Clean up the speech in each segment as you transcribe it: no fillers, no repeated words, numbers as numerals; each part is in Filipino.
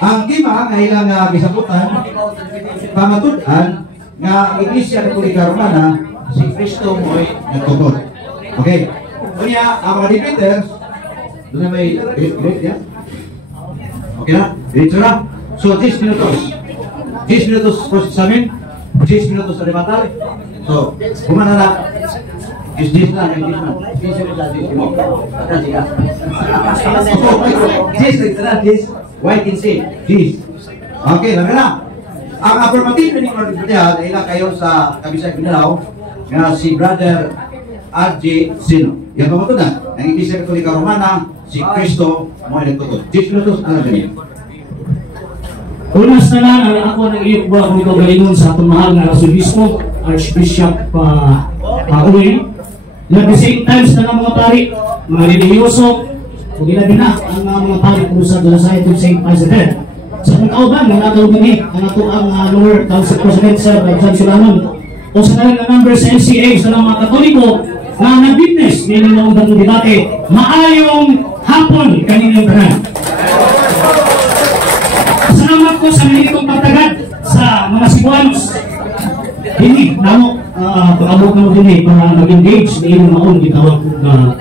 Ang kima nga ilang gisabutan, pamatudan nga Iglesia Katolika Romana si Kristo mo'y nagtugot. Okay. Kunya, ang mga debaters, doon na may grade yan. Okay na? Diretso na? So, 10 minutos. 10 minutos sa amin, 10 minutos sa debatal. So, kumana na. Is this na? Is this na? Is this na? This wait and see. This. Okay, lang na. Ang affirmative na ninyo dahil ilang kayo sa Kabisay Mindanao nga si Brother R.J. Sino. Yan pa mo na. Ang Iglesia Katolika Romana, si Kristo mo ay nagtutot. 10 minutos na ganyan. Unas na lang, ako nang iukba kung ito galingon sa itong mahal na Arsobispo, Archbishop Uy. At the same times na mga pari, mga religyoso, kung ilabi na ang mga pari kung sa Society of St. President. Sa mga kauban, mga nagawin ang ito ang Lower Council President Sir John Sulanon. O sa kanilang number sa NCA, sa mga Katoliko, na nag-witness, may nangyaong debate, maayong hapon kanilang tanan. Salamat ko sa militong pagtagad sa mga Cebuanos. Hindi, namo, pag-abot na mo din para mag-engage na ilang maon gitawag na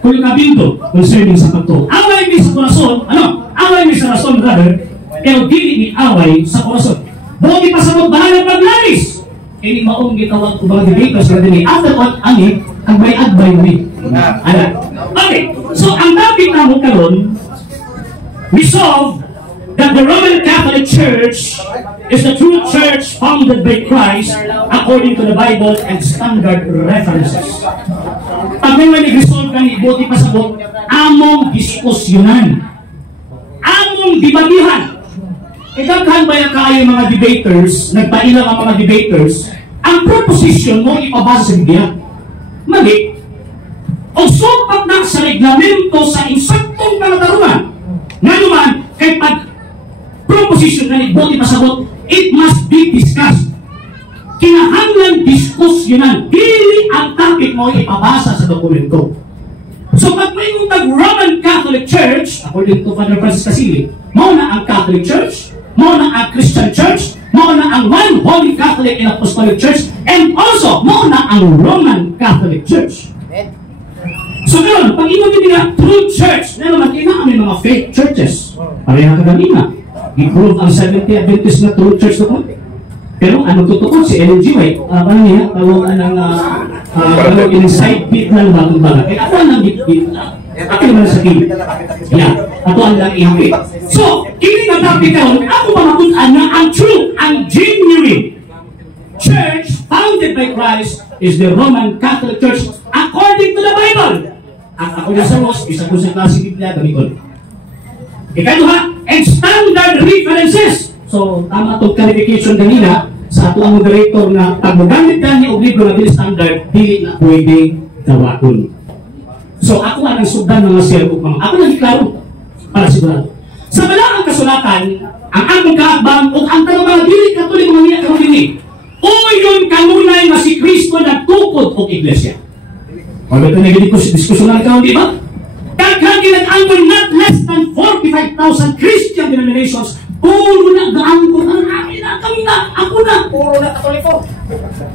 kulikabindo concerning sa pagto. Away mi sa korason, away mi sa rason, brother, pero dili ni away sa korason. Buti pa sa magbahalang paglalis. Ini maong gitawag ko mga debaters na din after all, ani, ang may-agbay mo ni. Okay, so ang topic na mo karon, we solve that the Roman Catholic Church is the true church founded by Christ according to the Bible and standard references. Pag may resolve ka ni buti pa sabot, among diskusyonan, among dibatihan. Ikaghan ba yung kayo mga debaters, nagpailang ang mga debaters, ang proposition mo ipabasa sa Biblia? Mali. O supat na sa reglamento sa insaktong pangatarungan, nga naman, kay pag proposition na buti pasabot, it must be discussed. Kinahanglan diskusyonan. Dili ang topic mo ipabasa sa dokumento. So pag may Roman Catholic Church, according to Father Francis Casili, mo na ang Catholic Church, mo na ang Christian Church, mo na ang One Holy Catholic and Apostolic Church, and also mo na ang Roman Catholic Church. So ganoon, pag ino din nga true church, na naman kailangan may mga fake churches. Pareha kagamina. I-prove ang Seventh Day Adventist na true church na po. Pero anong totoo si Ellen G. White? Ano niya? Tawag ng inside bit na bagong balat. Eh, ako ang bit-bit na. Ako naman sa kili. Yeah. Ako ang lang ihawin. So, kini na topic karon, ako mamakutan na ang true, ang genuine church founded by Christ is the Roman Catholic Church according to the Bible. At ako na sa Ros, isa ko sa klase Biblia, gamikon. Ikaduha, and standard references. So, tama itong clarification kanina sa ato ang moderator na pag magamit ka niya o libro na standard, dili na pwede gawakon. So, ako ang sugdan ng mga serbo mga. Ako nang iklaro para sigurado. Sa balaang kasulatan, ang among kaabang o ang tanong mga dili Katolik mga niya karon dinhi. O yun kanunay na si Kristo nagtukod og iglesia. O ito na diskusyonan karon di ba? Daghan ginag-angkon not less than 45,000 Christian denominations. Puro na gaangkon ang akin na, kami na, ako na, puro na Katoliko.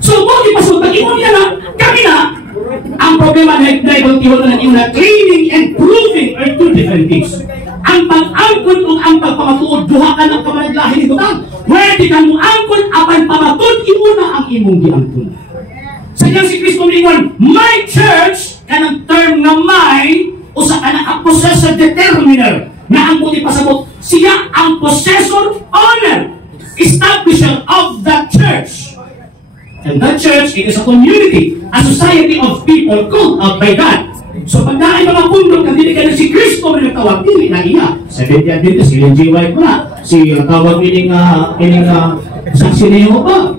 So, buti pa sa pag-iwan niya na, kami na. Ang problema na ito na claiming and proving are two different things. Ang pag-angkon o ang pagpamatuod, duha ka ng kamalaglahin nito lang. Pwede kang angkon, apan pamatuod, iuna ang imong giangkon. Sa diyang si Kristo mingon, my church, kanang term na my, o sa kanang ang possessor determiner, na ang buti pasabot, siya ang possessor, owner, establisher of the church. And that church, it is a community, a society of people called out by God. So pag naay mga pundok, hindi ka na si Kristo na nagtawag, hindi na iya. Seventh Day Adventist, si Ellen G. White mo na, si tawag ining saksi niyo pa,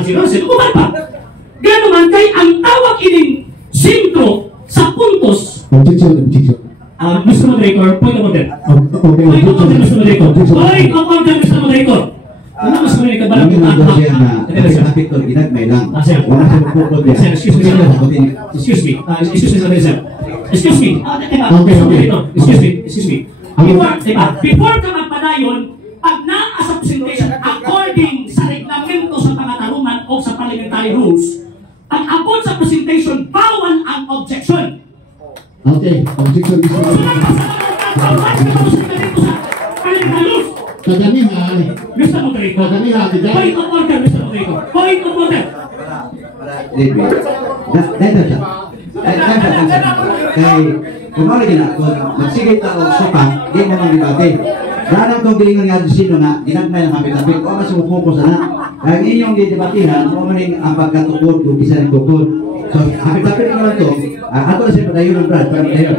sino kuman pa. Gano'n man kay ang tawag ining sintro sa puntos. Mr. Moderator, point of order. Point of order, Mr. Moderator. Point of order, Mr. Moderator. Ano mas maraming kabalang ginagmay lang. Excuse me. Excuse me. Before ka magpadala padayon, pag naa sa presentation, according sa reglamento sa pangatarungan o sa parliamentary rules, pag abot sa presentation, bawal ang objection. Okay, objection is Kagamihan. Mr. Moderator. Kagamihan. Point of order, Mr. Moderator. Point of order. Dahil siya. Kaya, kung mga gina, kung magsigit ako sukan, di mo nang dibate. Ranang kong gilingon nga sino na, ginagmay ng kapit-kapit, o mas umupo sana. Kaya inyong didibatihan, kung maning ang pagkatukod, kung isa ng tukod. So, kapit-kapit naman ito, ato na siya padayon ng Brad, parang padayon.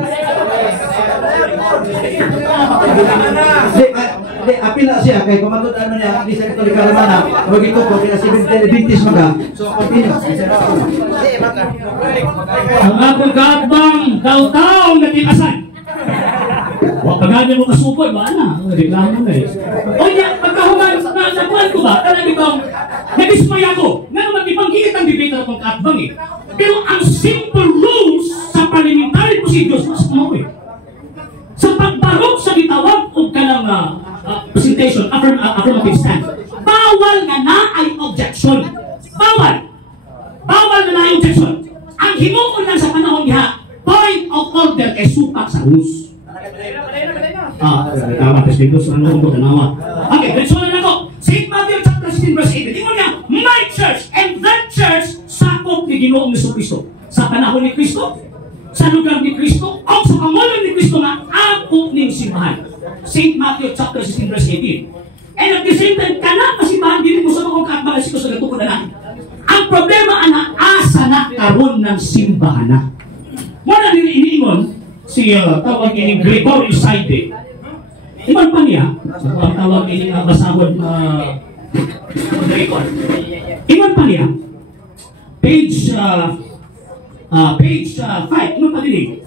Apil na siya, kaya kumatutaan mo niya, hindi sa ito ni Karamana, huwag ito po, kaya 7-20 maga. So, apil na. Ang akong kaatbang, taong natinasan. Huwag pagkanya mo kasupod, ba na? Reklamo na eh. O niya, pagkahuman, nakuhan ko ba? Talagang itong, nabismay ako. Nga naman, ipangkilit ang debater kong kaatbang eh. Pero ang simple rules sa parliamentary procedures, mas mo eh. Sa pagbarok sa ditawag o kanang presentation, affirmative stand, bawal nga na ay objection. Bawal. Bawal na ay objection. Ang himuon lang sa panahon niya, point of order kay supak sa rules. Tama, Presidente, sa ano ko tanawa. Okay, let's na ako. St. Matthew chapter 16 verse 8. Tingnan niya, my church and that church sakop ni Ginoong Jesucristo. Sa panahon ni Kristo, sa lugar ni Kristo, o sa pangalan ni Kristo na ako ning simbahan. St. Matthew chapter 16 verse 18. And at the same time, kana kasimbahan din mo sa mga kaatbagan si Kristo nagtukod na natin. Ang problema ana asa na karon ng simbahan na. Wala din iniingon si tawag ini Gregory Saide. Iban pa niya, ang tawag ini basahon record. Iban pa niya, page 5, iban pa din.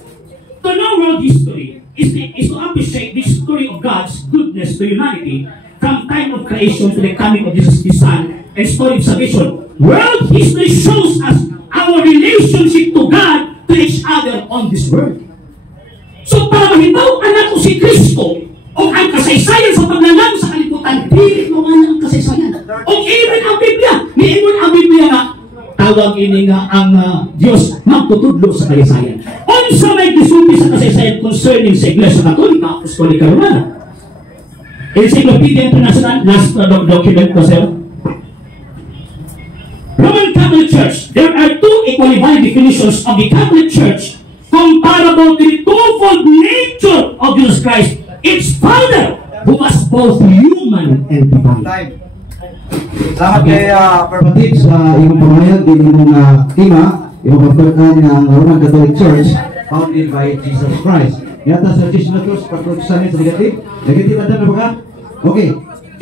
To know world history is to appreciate the story of God's goodness to humanity from time of creation to the coming of Jesus His Son and story of salvation. World history shows us our relationship to God, to each other on this world. So para mahitaw anak ko si Kristo o ang kasaysayan sa paglalang sa kalibutan, pilit mo nga ang kasaysayan. O even ang Biblia, niingon ang Biblia nga, tawag ini nga ang Diyos magtutudlo sa kasaysayan. Unsa may gisulti sa kasaysayan concerning sa Iglesia Katolika, Apostolika Romana. Encyclopedia International, last document ko sir. Roman Catholic Church, there are two equally valid definitions of the Catholic Church comparable to the twofold nature of Jesus Christ, its Father, who was both human and divine. Salamat kay affirmative sa iyong pangayag din imong tema, iyong pagkutan ng Roman Catholic Church founded by Jesus Christ. Yata sa Jesus na Cruz, pagkutusan sa negative. Negative anda na ba ka? Okay.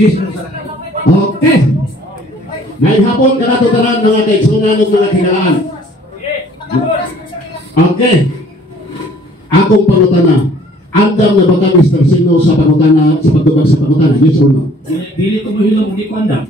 Jesus na Okay. Ngayong hapon ka natutaran mga kaigsunan ng mga kinalaan. Okay. Akong pangutana. Andam na ba ka, Mr. Sino, sa pangutana, sa pagtubag sa pangutana? Yes or no? Dili ko mo hilong, hindi ko andam.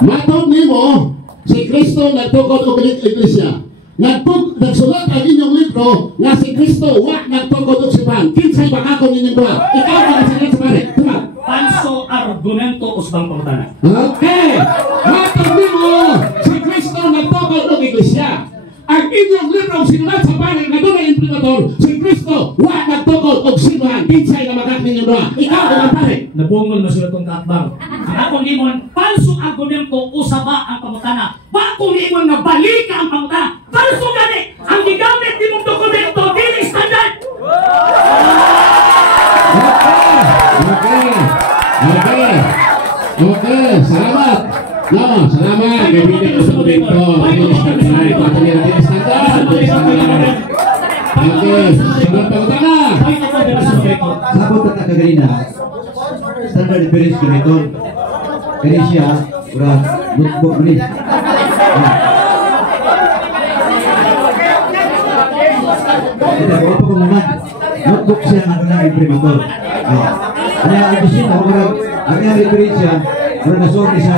Matod nimo, si Kristo nagtukod og iglesia. Nagsulat ang inyong libro nga si Kristo wa nagtukod og simbahan. Kinsay bakakon ninyong duha? Ikaw ang silang sa pare. Tuma. Panso argumento usbang pangutana. Okay. Matod nimo, si Kristo nagtukod og iglesia. Ang inyong libro sinulat sa pare nga doon ang imprimatur, si Kristo wa nagtukod og simbahan. Kinsay na magak ninyong duha? Ikaw ang pare. Nabungol na sila itong kaatbang. Ang akong limon, palso argumento usaba ang pangutana. Bakong limon na balik ang pangutana. Palso gani! Ang gigamit ni mong dokumento, dili standard! Okay. Salamat. No, salamat. Kaibigan ko sa dokumento. Dili standard. Patuloy natin standard. Okay. Sunod pangutana. sabot na kaganina. Standard difference ko nito. Kaya siya, kurang notebook mo rin. Ito, ako pa kumaman. Notebook siya ang ano lang imprimatur. Ano yung addition, ako kurang, ang yung reference siya, kurang nasorti sa...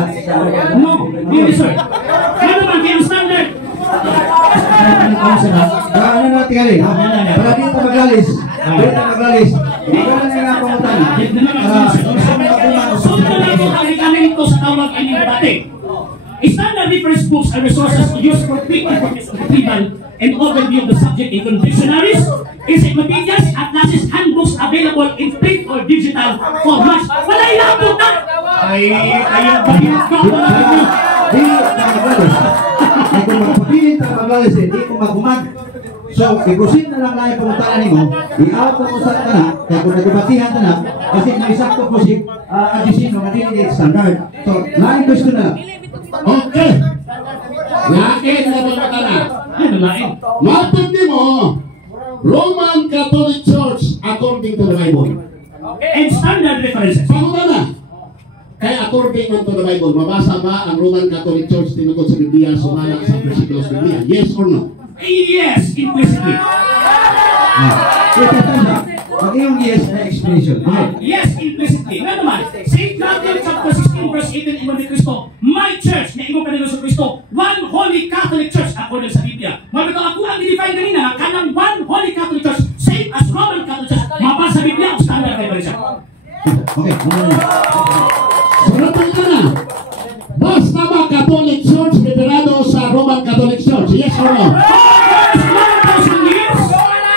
No, hindi sir. Kaya naman, kaya ang standard. Ano na tinggalin? Para dito maglalis. Dito maglalis. Ikaw na nga pangutan. So, ito na ito ang rekamento sa tawag ay debate. Standard reference books are resources used for quick retrieval and overview of the subject, including dictionaries, encyclopedias, atlases, handbooks available in print or digital formats. Wala ilabot na! Ay, kaya ba yun ka? Di, ay kung magpapilit ang maglalis, hindi ko magumag. So, i-proceed na lang na yung panguntahan mo, i-out mo sa na, kaya kung nagabatihan na, kasi may sakto po si Adisino, madinigit standard. So, laing question na. Okay. Lain na mga kana. Ano lain? Matod mo, Roman Catholic Church according to the Bible. And standard references. Pangutan na. Kaya according to the Bible, mabasa ba ang Roman Catholic Church tinukod sa Biblia sumala sa versikulos ng Biblia? Yes or no? Yes, implicitly. Pag yung yes na explanation. Yes, implicitly. Nga naman, St. Matthew chapter 16 verse 18, Ingon ni Cristo, my church, na ingon kanilo sa Cristo, one holy Catholic church, according sa Biblia. Mabito ako ang i-define kanina, kanang one holy Catholic church, same as Roman Catholic church, mapal sa Biblia, o standard revelation. Okay, Sunod ka na. Basta ba Catholic Church liberado sa Roman Catholic Church? Yes or no?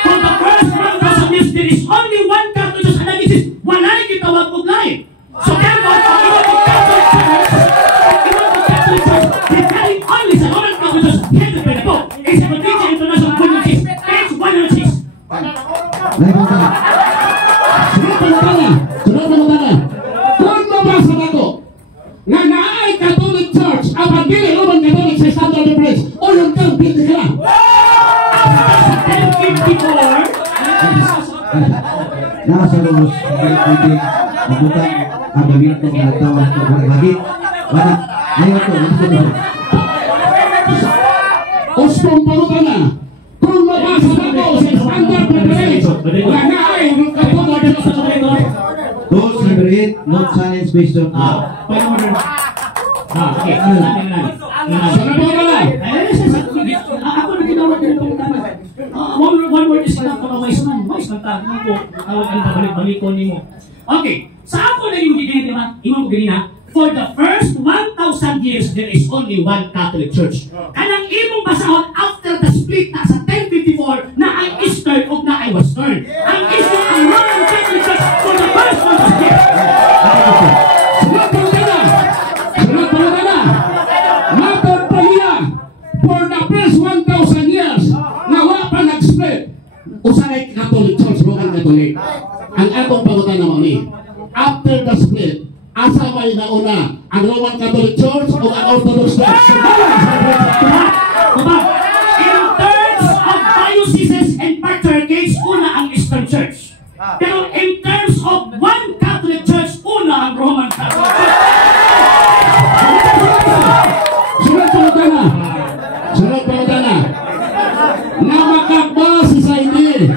For the first 1,000 years, there is only one Catholic church analysis. Walay gitawag og lain. So therefore, if you want the Catholic Church, referring only sa Roman Catholic Church, headed by the Pope, Encyclopedia International Volume 6, page 106. Sunod ka na. Kung mabasa na ko, nga naay Catholic Church, ang dili Roman Catholic sa standard reference, o yung kang piti ka lang. nasa lubos pwede mabutan ang gawin ko na tawag ko bagit. Wala, ngayon ko, gusto ko. Ostong palutan na. Kung mabasa na ko sa standard reference, nga naay yung Catholic Church sa Rules number 8, not silence based on okay. Sana po ka lang. Ako na ginawa din itong tanong. One word is enough para wise man. Wise man tayo ko. Tawag ang babalik-balikon ni mo. Okay. Sa ako na yung gigilin, di ba? Imam Gilina, for the first 1,000 years, there is only one Catholic Church. Kanang imong basahon after the split na sa 1054 na ang Eastern o na ay Western. Ang Eastern, ang Roman Catholic Church for the first 1,000 years. Matod pa niya, for the first 1,000 years, na wala pa nag-split. Usahay Catholic Church, Roman Catholic. Ang atong pangutan naman ni, after the split, asa may nauna, ang Roman Catholic Church o ang Orthodox Church? In terms of dioceses and patriarchates, una ang Eastern Church. Pero in terms of one Catholic Church, una ang Roman Catholic Church. Sunod pa na. Na makakbase sa hindi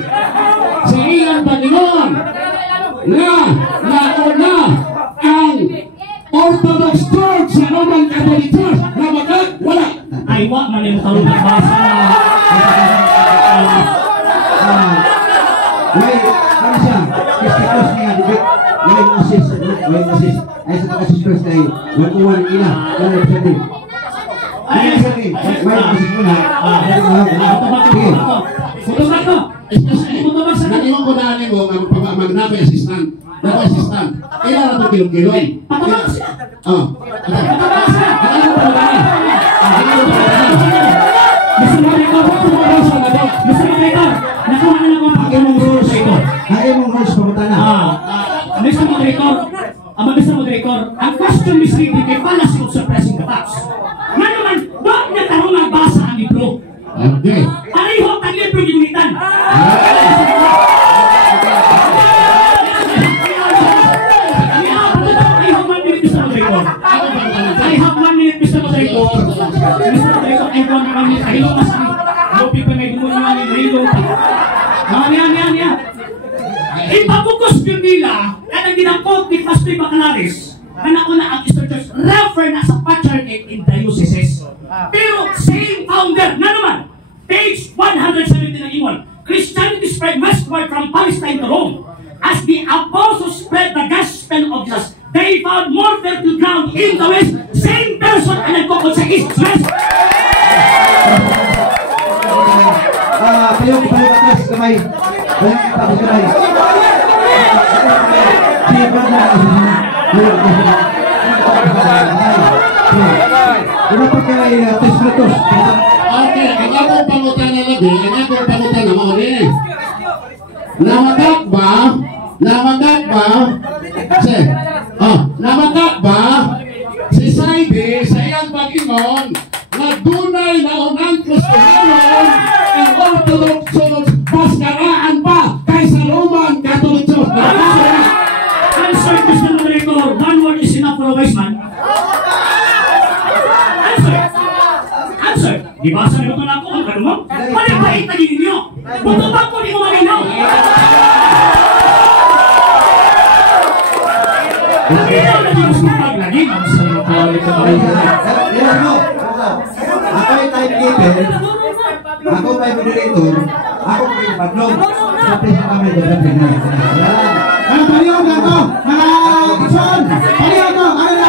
sa iyang Panginoon na nauna ang Orthodox Church sa Roman Catholic Church na wala. Ay, wak man yung talong nagbasa. Wait, ano siya? Kistikos niya, dibit. Wait, Moses. Ay, sa pagkasistos kayo. Magkuhan ina. Wala yung sabi. Ay, sabi. Wait, Moses muna. Sige. Putukan ko. Putukan sa Naniwan ko na rin mo, mag-napi assistant. Napi assistant. Ilan na ito kilong-kiloy? Patubak siya. Patubak siya. Gusto mo rin ko. Gusto mo rin ko. Nakuha na lang ko. Imong rules. Imong rules pamunta na. Mr. Moderator, Mr. Moderator, ang question misleading kay fallacy of suppressing the facts. Nga naman, bakit na tarong nagbasa ang libro? Okay. Pareho ang libro ginitan. I have 1 minute, Mr. Moderator. Mr. Moderator, I have 1 minute. Ahilo mas ni. Lopi pa may gumunyan ni Mahilo. Yan. Ipapukos yun nila, kanang ginangkot ni Pastor Bacalaris, na ang Eastern Church, refer na sa patriarchate in dioceses. Pero same founder, na naman, page 170 ng Iwan, Christianity spread westward from Palestine to Rome. as the apostles spread the gospel of Jesus, they found more fertile ground in the west. Same person ang nagkukod sa east. West. Kayo atas kamay. Tapos kamay. Dapat kay tes minutos. Okay, ang akong pangutana lagi, ang akong pangutana mo rin. Namagat ba, namagat ba, si Saidi sa iyang Panginoon, na dunay na unang Kristohanon, ang Orthodox Church, mas karaan pa kaysa Roman Catholic Church. Answer, Mr. Moderator. One word is enough for a wise man. Answer. Di ba sa nito na ako? Ano mo? Palipahit na ninyo. Butubag ko di mo malinaw. Hindi na Diyos kapag lagi. Ang sarap ko ulit na Ako ay timekeeper. Ako ay moderator. Ako ay patlong. Sabi sa kami dapat na. Paliwan lang to, mga Gibson. Paliwan to, ano na,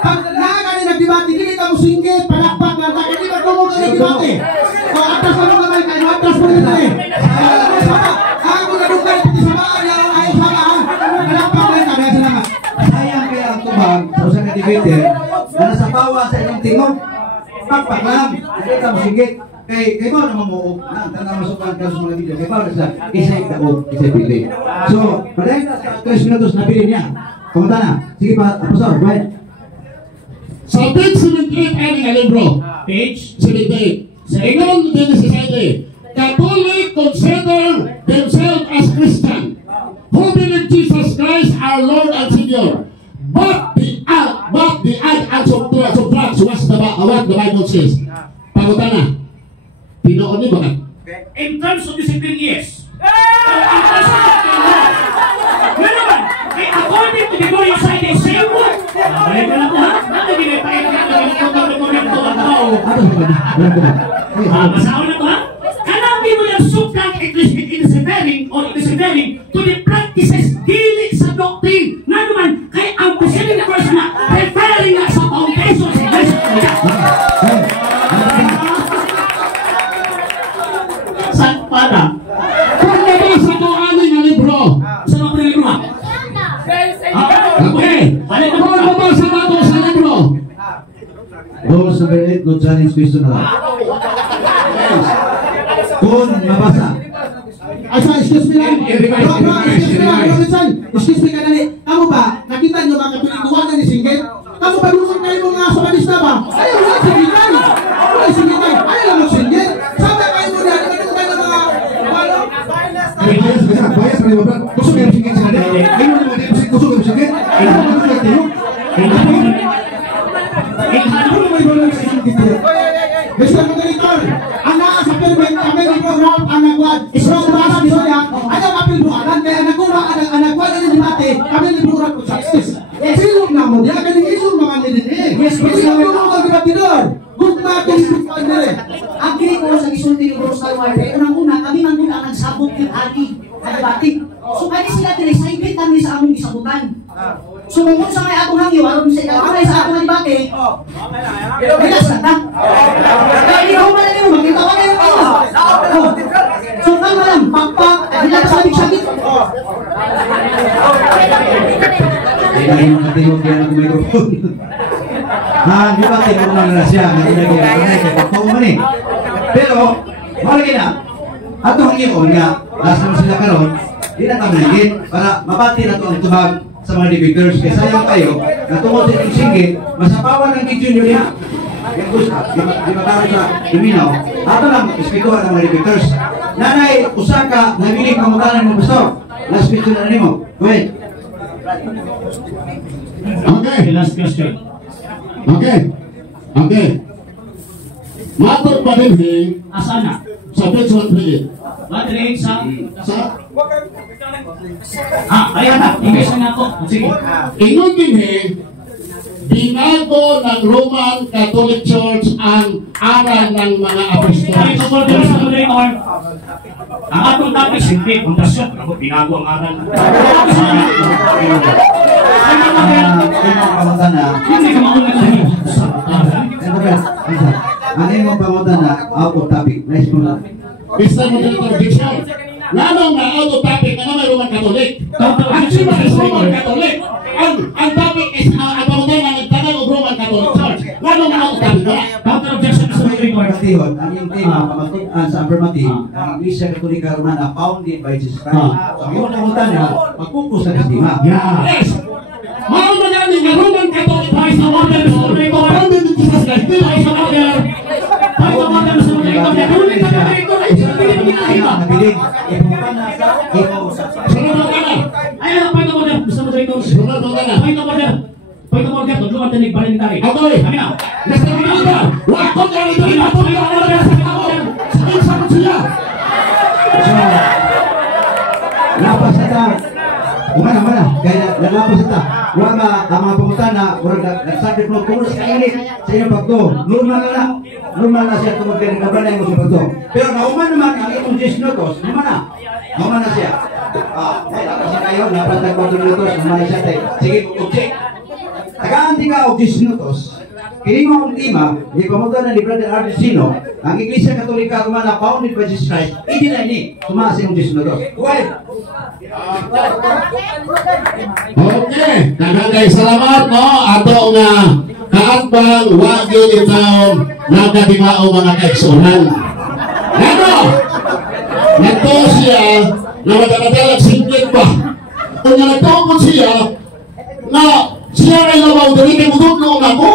pag nakakali nagdibati, hindi ka mo singgit, palakpak lang, hindi ba tumulong na nagdibati? So, atas na mga kayo, kayo, atas mo nito eh. Ako na doon kayo, pati samaan, ayaw samaan, palakpak lang, kaya salamat. Sayang kaya ang tubag sa usang ka-debater na nasa bawa sa inyong tingog. Pakpak lang. Hindi ka masigit. Kay mo na mamuog na tanda masukan ka sa mga video. Kay Paul sa isay daog, isay pili. So, padayon na sa 3 minutos na pili niya. Kumunta na. Sige pa, Pastor, go ahead. Sa page 78 aning nga libro, page 78. Sa ingon din sa Saidi, Catholic consider themselves as Christian, who believe Jesus Christ our Lord and Savior. But the act of drugs was what the Bible says. Pangutan na. Pinoon ni ba? in terms of discipline, yes. In terms of discipline, no. Well naman, according to the Goya side, they say what? Balik ka na po, ha? Ano ginipay na natin ang pagkakulang to ang tao? Masaon na to, ha? Kanabi mo yung sukat insidering to the practices dili sa doctrine na naman kay ang presiding person na preferring na sa foundation sa iglesia. Saan pa na? Kung nabasa ko aning nga libro, Saan ako nilibro ha? okay, kung nabasa na ko sa libro, Rose number 8, Lord Johnny's question na lang. Kung mabasa. Asa, excuse me lang. Excuse me ka na ni. Kamu ba, nakita nyo mga kapilikuan na ni Singgit? Kamu ba lusog kayo mga sabanista ba? Ayaw mo lang Singgit tayo. Wala Singgit tayo. Ayaw lang mag Singgit. Sabi kayo mo na, ano kayo ng mga... Bayas ka rin ba? Gusto kayo sige sila din? Kayo mo naman din gusto kayo sige? Kayo mo naman sige tayo? Mr. Moderator, ang naa sa permit kami ni program ang nagwad. Isang basa ni Soya, ang apil buhanan, kaya nakuha ang nagwad ang debate, kami ni program ko success. Silong na mo, diya kami isun mga nilin. Yes, Mr. Moderator, debatidor. Gugma kong nilin. Ang kini ko sa isulti ni Bro Stalwart, unang-una, kami man muna ang nagsabot yung ati na debate. So, kaya sila tinisaybit kami sa among gisabutan. So, kung sa may akong hangyo, aron sa ikalakay sa akong debate, bilas na ta. Kaya hindi ako malagay mo, makita ko kayo kayo. So, kama lang, pakpak, hindi lang sabik-sabik. Hindi mo natingog yan ang microphone. Di ba tinong na siya? Pero, malagay na. Ato ang iyon nga, last naman sila karon, di na tamanagin para mabati na ito ang tubag sa mga debaters. Kaya sayang kayo, natungkol sa inyong singgit, masapawan ng video nyo niya. Yung gusto, di matawag sa luminaw. Ato lang, ispituhan ng mga debaters. Nanay, usaka, nabiling pamutanan mo gusto. Last video na rin mo. Go ahead. okay, Last question. okay. Matod pa din Asaan na? sa page 138. Madre sa... Sa Ayan na. Ingles na ako. Sige. ingon din binago ng Roman Catholic Church ang aral ng mga apostol. Ito po din sa Moderator. Ang atong topic, hindi, pundasyon. Ako, binago ang aral. Imong pangutana, Hindi ka maunang lahi. ang imong pangutana, out of topic. Nice mo lang. Bisa mo dito ang diksyon. Lamang na auto topic na may Roman Catholic. Actually, is Roman Catholic. Ang topic is ang pangutana ng tagal of Roman Catholic Church. Lamang na auto topic na. Counter objection sa mga record. Pagtihon, ang iyong tema, pamatuan sa affirmative, ang Iglesia Katolika Romana founded by Jesus Christ. So, ang iyong pangutana, magpupus sa tema. Yes. Mahal mo yan yung Roman Catholic Tayo sa order sa mga record. founded in Jesus Christ. Tayo sa order. Tayo sa order sa mga record. Tuloy sa mga record. Ay, sa mga record. Nabiling, ipungutana, Sunod mo ka na. Ayan ang point of order. Gusto mo sa record. Sunod mo ka na. Point of order. Point of order. Magluwan tayo ng tayo. Okay. Kami na. Nasa mga wakot na ito. Ipatuloy ang order sa kapatid. Sa kinsa mo siya. So, lapas na ta. Umana. Kaya lapas na ta. Huwag ang mga pangutana, huwag nagsakit mo, kung sa init sa inyong pagto. Normal na siya tungkol kaya nagkabalay mo sa pagto. Pero nauman naman ang itong 10 minutos, nauman na siya. Lapas na kayo, lapas na 4 minutos, nauman siya tayo. Sige, object. Tagaan ka og 10 minutos. Kini mo ang tema, di pamutan ni Brother Ardesino, ang Iglesia Katolika Romana founded by Jesus Christ, hindi na ini, tumaas yung 10 minutos. Well, Okay, nagagay salamat no ato nga kaatbang wagyo itong nagkadimao mga kaigsunan. Ano? Nato siya na madamadalag singgit pa. Kung nga nagtawag siya na siya ay nabaw dali kay mutudlo ako.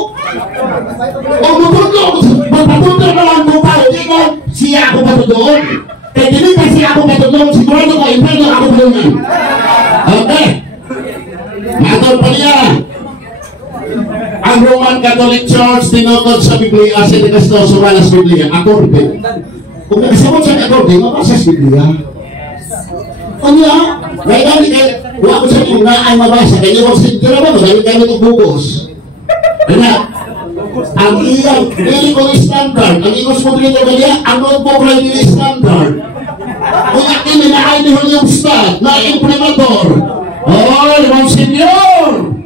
O mutudlo ako, magpatudlo na lang ko pa, hindi ko siya ako patudloon. Kaya dili kasi ako patudloon, sigurado ko, impero ako patudloon. Okay. Matol pa niya. Ang Roman Catholic Church tinukod sa Biblia sa Tigastos sa Biblia. Akorde. Kung nagsamot sa akorde, mabasa sa Biblia. Kanya, may gani kayo, wala ko sa inyo nga ay mabasa. Kaya yung sintura ba, magaling kayo itong bukos. Kaya, ang iyang bilikong standard, ang iyong smudrito kaya, ang notebook lang yung standard. Kung akin ninaay ni William Stott na imprimator, Mga senyor,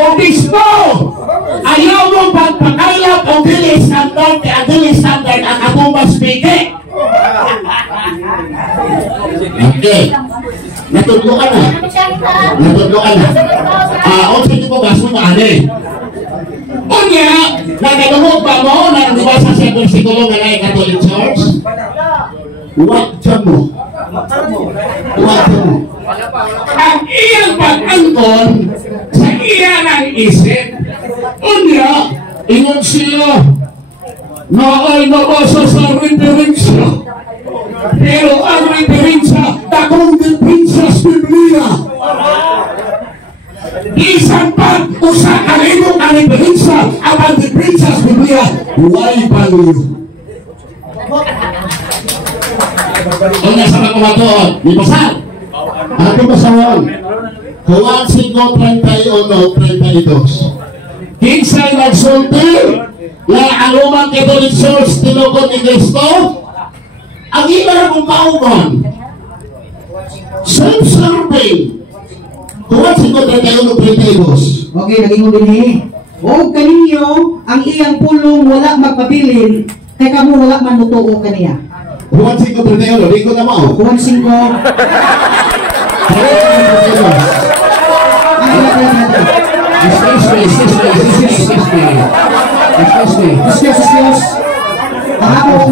obispo, ayaw mong pagpakayap o dili standard ang atong maspike. Okay. Natudlokan na. O sige po, baso maani. Unya, nagdalungog ba mo na nabasa sa versikulo nga na Catholic Church? Huwag dyan mo. Ang iyang pag-angkon sa iyang isip. Unya, ingon siya na ay nabasa sa referensya. Pero ang referensya, takong depensa sa Biblia. Isang pag-usa kalino ang referensya at ang depensa sa Biblia, huwag value. O nasa pagkumatoon, di pasal. Ano po pasawon? Juan 5:31-32. Kinsay nagsulti na ang Roman Catholic Church tinukod ni Cristo, ang iba kong pauban. Self-serving. Juan 5:31-32. Okay, naging din o kaninyo ang iyang pulong wala magpabilin kay kamo wala man mutuo kaniya. Juan 5:31, di ko na mao. Juan 5. Excuse. Kahapon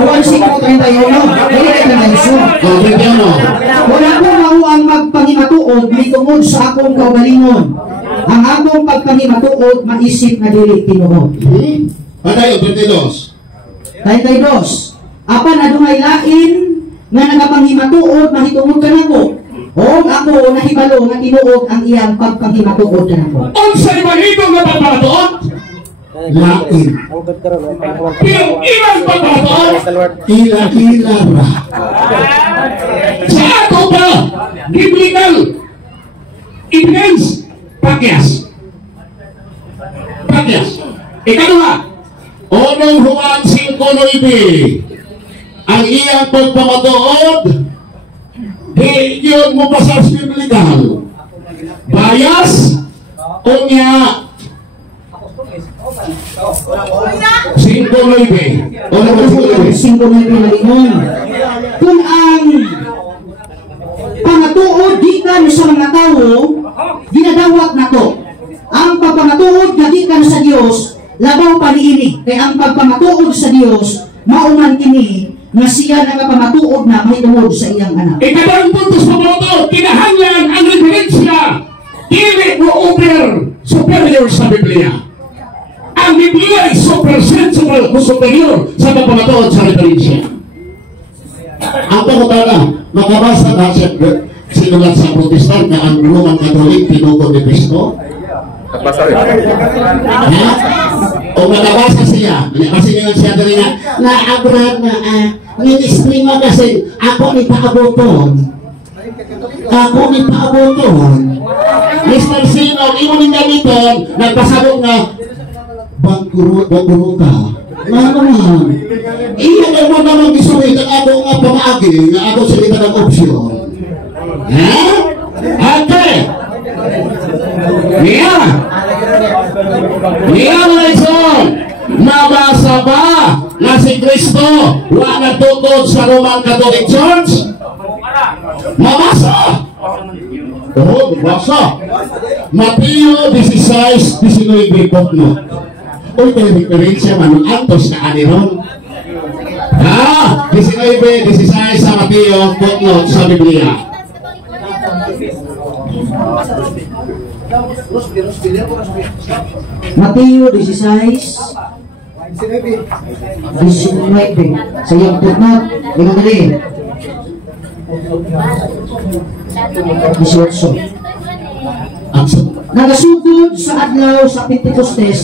Juan 5:31. Dili ka na iso. Wala ko mao ang magpangimatuod mitungod sa akong kaugalingon. Ang akong pagpangimatuod maisip na dili tinuod. Patayo 32. 32. Apan adunay lain nga nagapanghimatuod mahitungod kanako. O ako nahibalo nga tinuod ang iyang pagpanghimatuod kanako. Unsay mahimo nga pagpatuod? Lain. Pero ilang pagpatuod? Ila ra. Sa ato ba? Biblical evidence. Pakyas. Ikaduha. Onong Juan 5:9. ang iyang pagpamatuod di yun mo pa sa biblical bias o niya 5-9 o naman 5-9 kung ang pangatuod gikan sa mga tao ginadawat nato ang pagpamatuod nga gikan sa Dios labaw pa niini kay ang pagpamatuod sa Dios mauman kini nga siya nagapamatuod na may tungod sa iyang anak. Ikadang puntos pamatuod kinahanglan ang referensya dili mo over superior sa Biblia. Ang Biblia ay super superior sa pagpamatuod sa referensya. Ang pagkutana, makabasa na sinulat sa Protestant na ang Roman Catholic tinukod ni Cristo. O makabasa siya, kasi ngayon siya dali nga, na-abraham na, ministry mo kasi ako ni paaboton. Mr. Sino, imo ning gamiton, nagpasabot nga, bagkuro ka. Manaman, iya na mo naman gisulit ang ako nga pamaagi, nga ako salita ng opsyon. Ha? Okay. Niya mga ison, mabasa ba na si Kristo wa nagtukod sa Roman Catholic Church? Mabasa. Oo, mabasa. Mateo 16:19 no. Uy, may referensya man antos na aniron. 19:16 sa Mateo footnote sa Biblia. Mateo 16:19 sa iyang footnote ikaw dali 18 nagasugod sa adlaw sa Pentecostes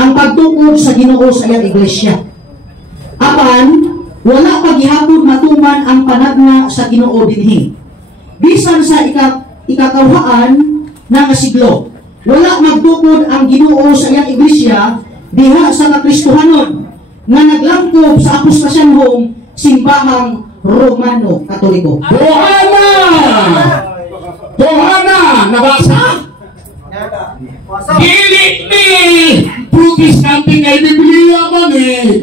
ang pagtukod sa Ginoo sa iyang iglesia apan wala paghihapon matuman ang panagna sa Ginoo dinhi bisan sa ikakawhaan ng siglo wala magtukod ang Ginoo sa iyang iglesia diha sa Kakristohanon nga naglangkob sa apostasyonhong simbahang Romano Katoliko. Tuhana! Nabasa? Dili ni Protestante nga Biblia man eh.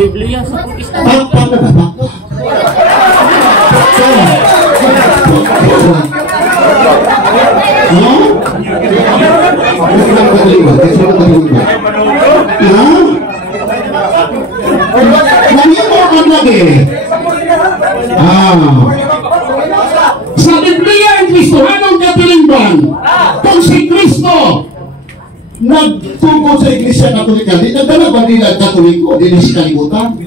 Biblia sa Pakistan. Sa Biblia ang Kristohanong Katolikban, kung si Kristo nagtungkol sa Iglesia Katolika, di nagdala ba nila Katoliko? Di na si kalimutan.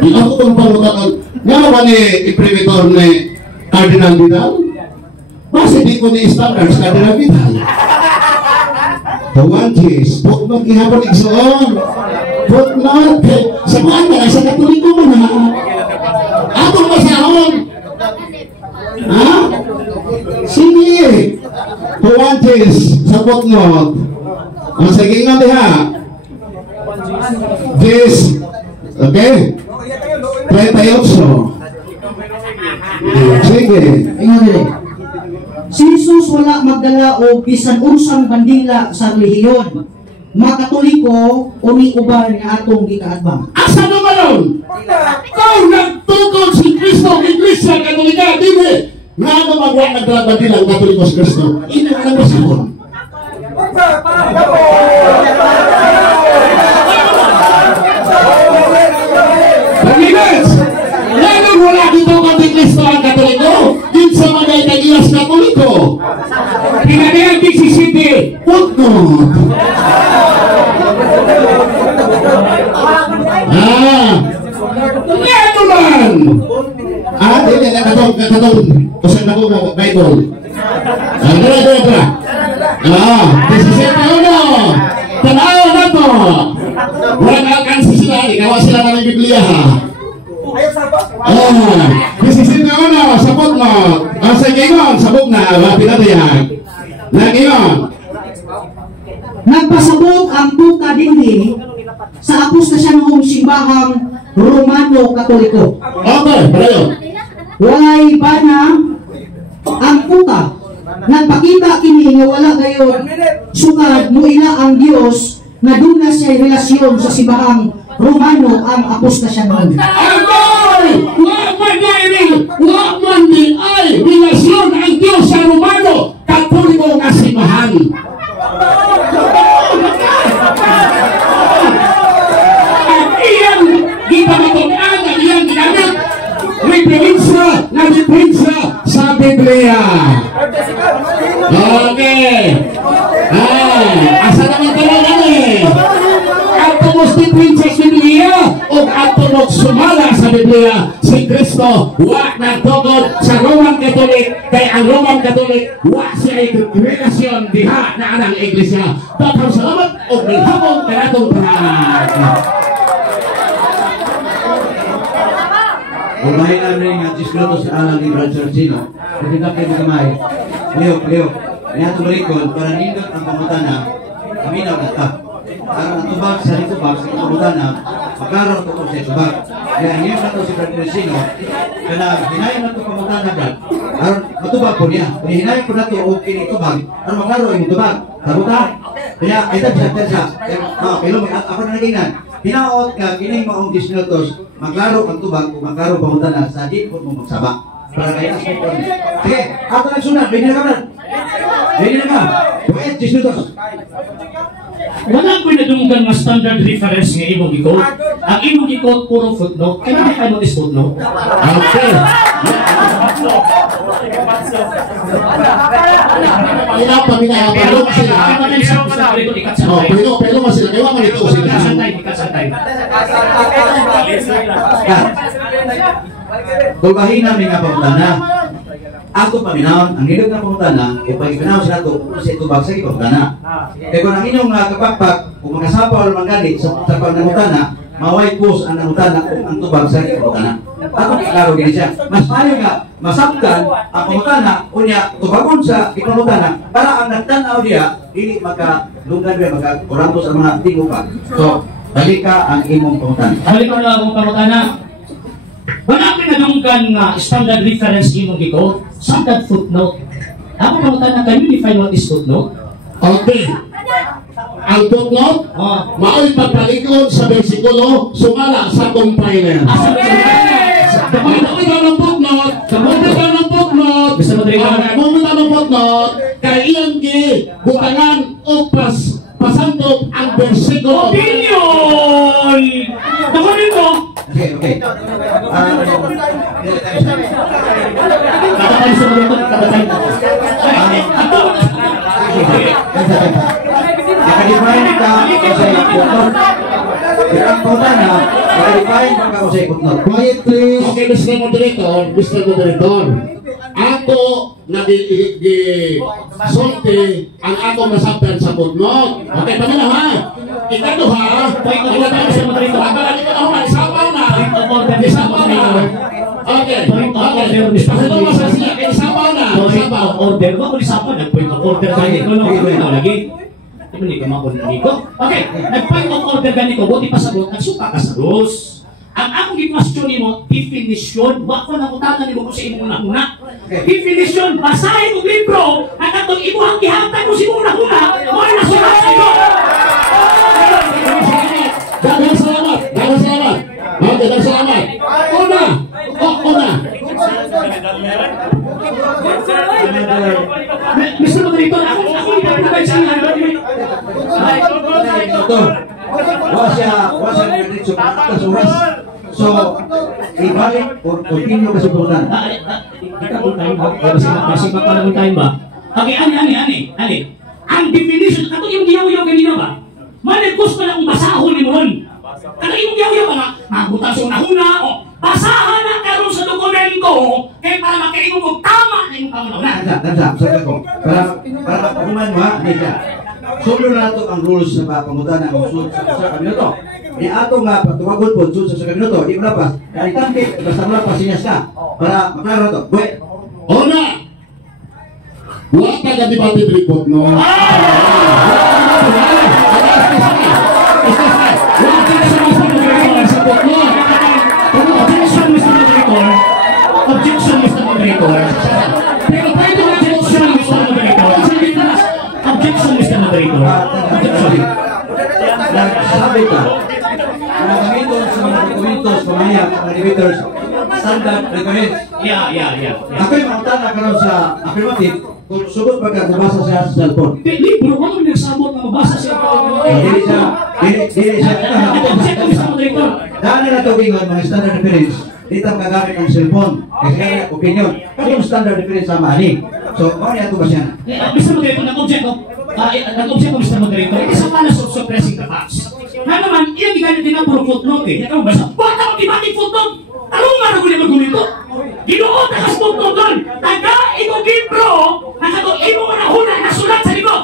Di ako itong pangutan. Nga ba ni Imprimatur ni Cardinal Vidal? Basta di ko ni standards Cardinal Vidal. Tawantis, huwag maghihapon igsoon. Huwag not. Sa mga na, sa Katoliko mo na. Atong masahon. Ha? Sige. Tawantis, sa footnote. Ang sige nga diha. This, okay? 38. Sige. Ingon dili. Si Jesus wala magdala o bisan unsang bandila sa relihiyon. Makatoliko o ni uban nga atong gikaadbang. Asa naman nun? Kung nagtukod si Kristo, Iglesia Katolika, dili. Nga naman wala nagdala bandila ang Katolikos Kristo. Ina ka na masahon. Pag-inits! Ngayon wala dito kang Kristo ang Katoliko, din sa mga nag-ilas Katoliko. Pinagayang 17. Footnote. Ngayon man! Dili na katong usan na ko na Bible. Dara. 17 uno. Tanaw na to. Wala kang sila, ikaw sila ng Biblia ha. 17 uno, sabot mo. Sa gingon, sabot na, wapin na yan. Nagingon. nagpasabot ang tuta dinhi sa apostasyonong simbahang Romano Katoliko. Okay, padayon. Walay bana ang tuta. Nagpakita kini nga wala gayon sukad muila ang Dios nga duna siya relasyon sa simbahang Romano ang apostasyon. Agay! Wa man di ay relasyon ang Diyos sa Romano Katoliko nga simbahan. At iyang gipamatunan ang iyang ginamit referensya sa Biblia. Okay. Asa naman talaga ato mo si Princess Biblia o ato mo sumala sa Biblia si Kristo wa nagtugod sa Roman Catholic kay ang Roman Catholic wa siya relasyon diha na anang iglesia. Daghang salamat o bilhamon kanatong tanan. Umahin namin nga Discreto sa alang ni Brad Churchino. Kasi kapit na kamay. Leo. Kaya tumalikod para nindot ang pamutana. Kaminaw na ta. Para natubag sa litubag sa pamutana. Magkaroon ko sa itubag. Kaya ngayon na ito si Brad Churchino. Kaya hinayin na ito pamutana Brad. Aron matubag po niya. Kaya hinayin ko na ito o kinitubag. Aron magkaroon yung tubag. Tabuta. Kaya ito siya. Pero ako na naginan. Hinaot ka kining maong disnotos maglaro ang tubag o maglaro pamutana sa di po mo magsaba para kaya aspect ko. Sige, ako nagsunod, pwede na ka man. Pwede na ka. Pwede, disnotos. Wala ko nadunggan nga standard reference nga imong i-quote. Ang imong i-quote puro footnote. Kaya na kayo is footnote? Okay. Pero masila kayo man ito sila. Ikasantay. Tulbahin namin nga pamutana. Ako paminaon, ang nilog na pamutana, ipagipinaw sila ito kung sa itubag sa pamutana. Kaya kung ang inyong kapakpak, kung magkasapaw o mangganit sa pamutana, maway pus ang namutana kung ang tubag sa pamutana. Ako klaro gini siya. Mas mayo nga, masaktan ang pamutana, kunya tubagon sa pamutana, para ang nagtanaw diya, hindi magkalunggan diya, magkakuranto sa mga tigupa. So, balik ka ang imong pamutana. Balik ko na akong pamutana. Wala ko nadunggan nga standard reference imong i-quote. Standard footnote. Ako pamutana, can you define what is footnote? Okay. Ang footnote, mao'y pagpalikod sa bersikulo, sumala sa compiler. Mamita ng footnote, mamita ng footnote, kaya iyang butangan o pasantog ang bersikulo. Opinion! Nakunin mo! Okay. Katatay sa mga ito, katatay. Nakadefine ka sa ikutnot. Kaya ang pamutana, nakadefine ka sa ikutnot. Quiet please. Okay, Mr. Moderator. Ako nag-sulti ang ako nasabtan sa footnote. Okay, pamila ha? Ikado ha? Isapaw na. Okay. Isapaw na sa siya. Isapaw na. Order ba? Kung isapaw, nag-point of order tayo. Ikaw lagi. Hindi ka makunin ko. Okay, nag-point of order ganito. Buti pa sagot, nagsuka ka sa rules. Ang akong i-question mo, definition, wag ko na kutanan mo sa imong una-una. Definition, basahin mo libro, at atong imuhang gihatag mo si una-una, may nasulat sa iyo. Dagang salamat. Okay, dagang salamat. Una. Mr. Moderator, ako ipapagay sa inyo. Ito. Wasya diretso atas oras. So, ibalik o continue ka sa pamutana. Masig pa pala tayo ba? Okay, ani. Ang definition, kato yung giyaw-yaw kanina ba? Managkos pa lang kung basahon ni Mon. Kato yung giyaw-yaw ba nga? Mabutan sa unahuna, o basahan na karon sa dokumento, kaya para makaingon mo tama na yung kamunaw. Sabi ko, para makuman mo ha, Nika. Sunod na ito ang rules sa pamutana ang sunod sa kabineto. Ni ato nga patuwagon po sunod sa kabineto, di mo lapas. Kaya itampi, basta mo lapas sinyas ka para maklaro ito. Buwe. Una. Wala ka na debate report no. Objection, Mr. Moderator. Pero pwede mo objection, Mr. Moderator. Objection, Mr. Moderator. Objection. Nagsabi ka, na gamiton sa mga dokumentos, pamaya, mga debaters, standard requirements. Yeah. Ako'y makutan na karon sa affirmative, kung sugod ba ka nabasa siya sa cellphone. Libro, ano nagsabot na mabasa siya? Dili siya, Objection, Mr. Moderator. dahil na tawingon mga standard reference, dito ang gagamit ng cellphone. Kasi kaya opinion, kasi yung standard reference sa mani. So, ano niya ito ba siya? Mr. Moderator, nag-object ko, Mr. Moderator, it is a matter of suppressing the facts. Na naman, iyan giganit din ang puro footnote eh. Ito ba sa, bakit ako dibating footnote? Anong nga na gulit magulito? Ginoo, takas footnote doon. Taga, ito libro, nakatong imo nga nahuna, nasulat sa libro.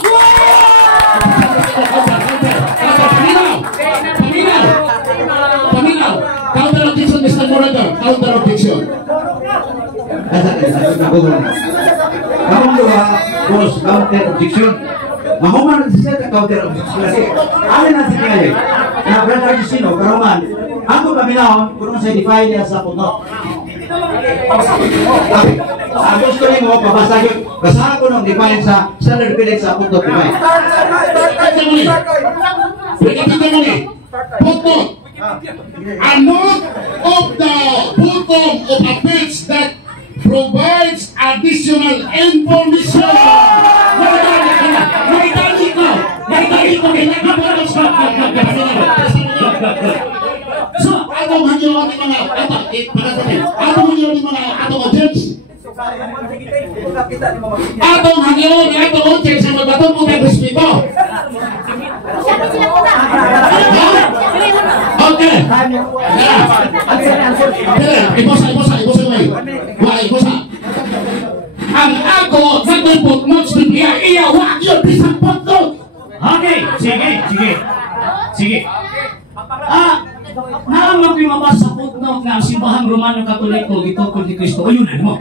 Paminaw. Counter objection, Mr. Moderator. Counter objection. Kamong luha, boss, counter objection. Mahuman na siya sa counter objection kasi alin na si Kaya na Brother Agustino, karuman, ako paminahon kung sa define niya sa puno. Gusto rin mo, basahan ko ng define sa standard reference sa puno define. Footnote. A note of the bottom of a page that provides additional information. So, atong hangyon ni mga atong hangyon ni mga atong audience. Atong hangyon ni atong audience sa mga batong mga respeto. Okay. Ibosa. Ang ako nagpupot notes niya iya wa yun bisang footnote. Okay, sige. Naamang pinabasa sa footnote na ang simbahang Romano Katoliko gitungkol ni Kristo. Ayunan mo.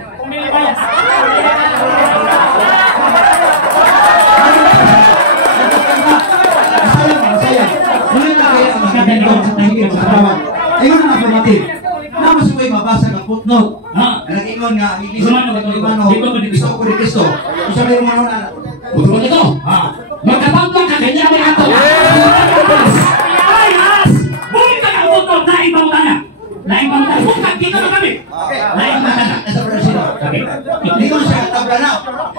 Sayang. Muli na kaya ang magandang sa tahigit sa kawan. Ayun ang affirmative. Naman siya kayo mabasa ng footnote. Nag-ingon nga, ang ilisip Romano, gusto ko ni Kristo. Kung siya kayo Romano na, Betul itu. Magkatapang kaganya may ato. Ayas! Bukan ang motor na ibang tanah. Lain bang tanah. Bukan kita na kami. Lain bang tanah. sa Brazil. Hindi ko siya tabla na.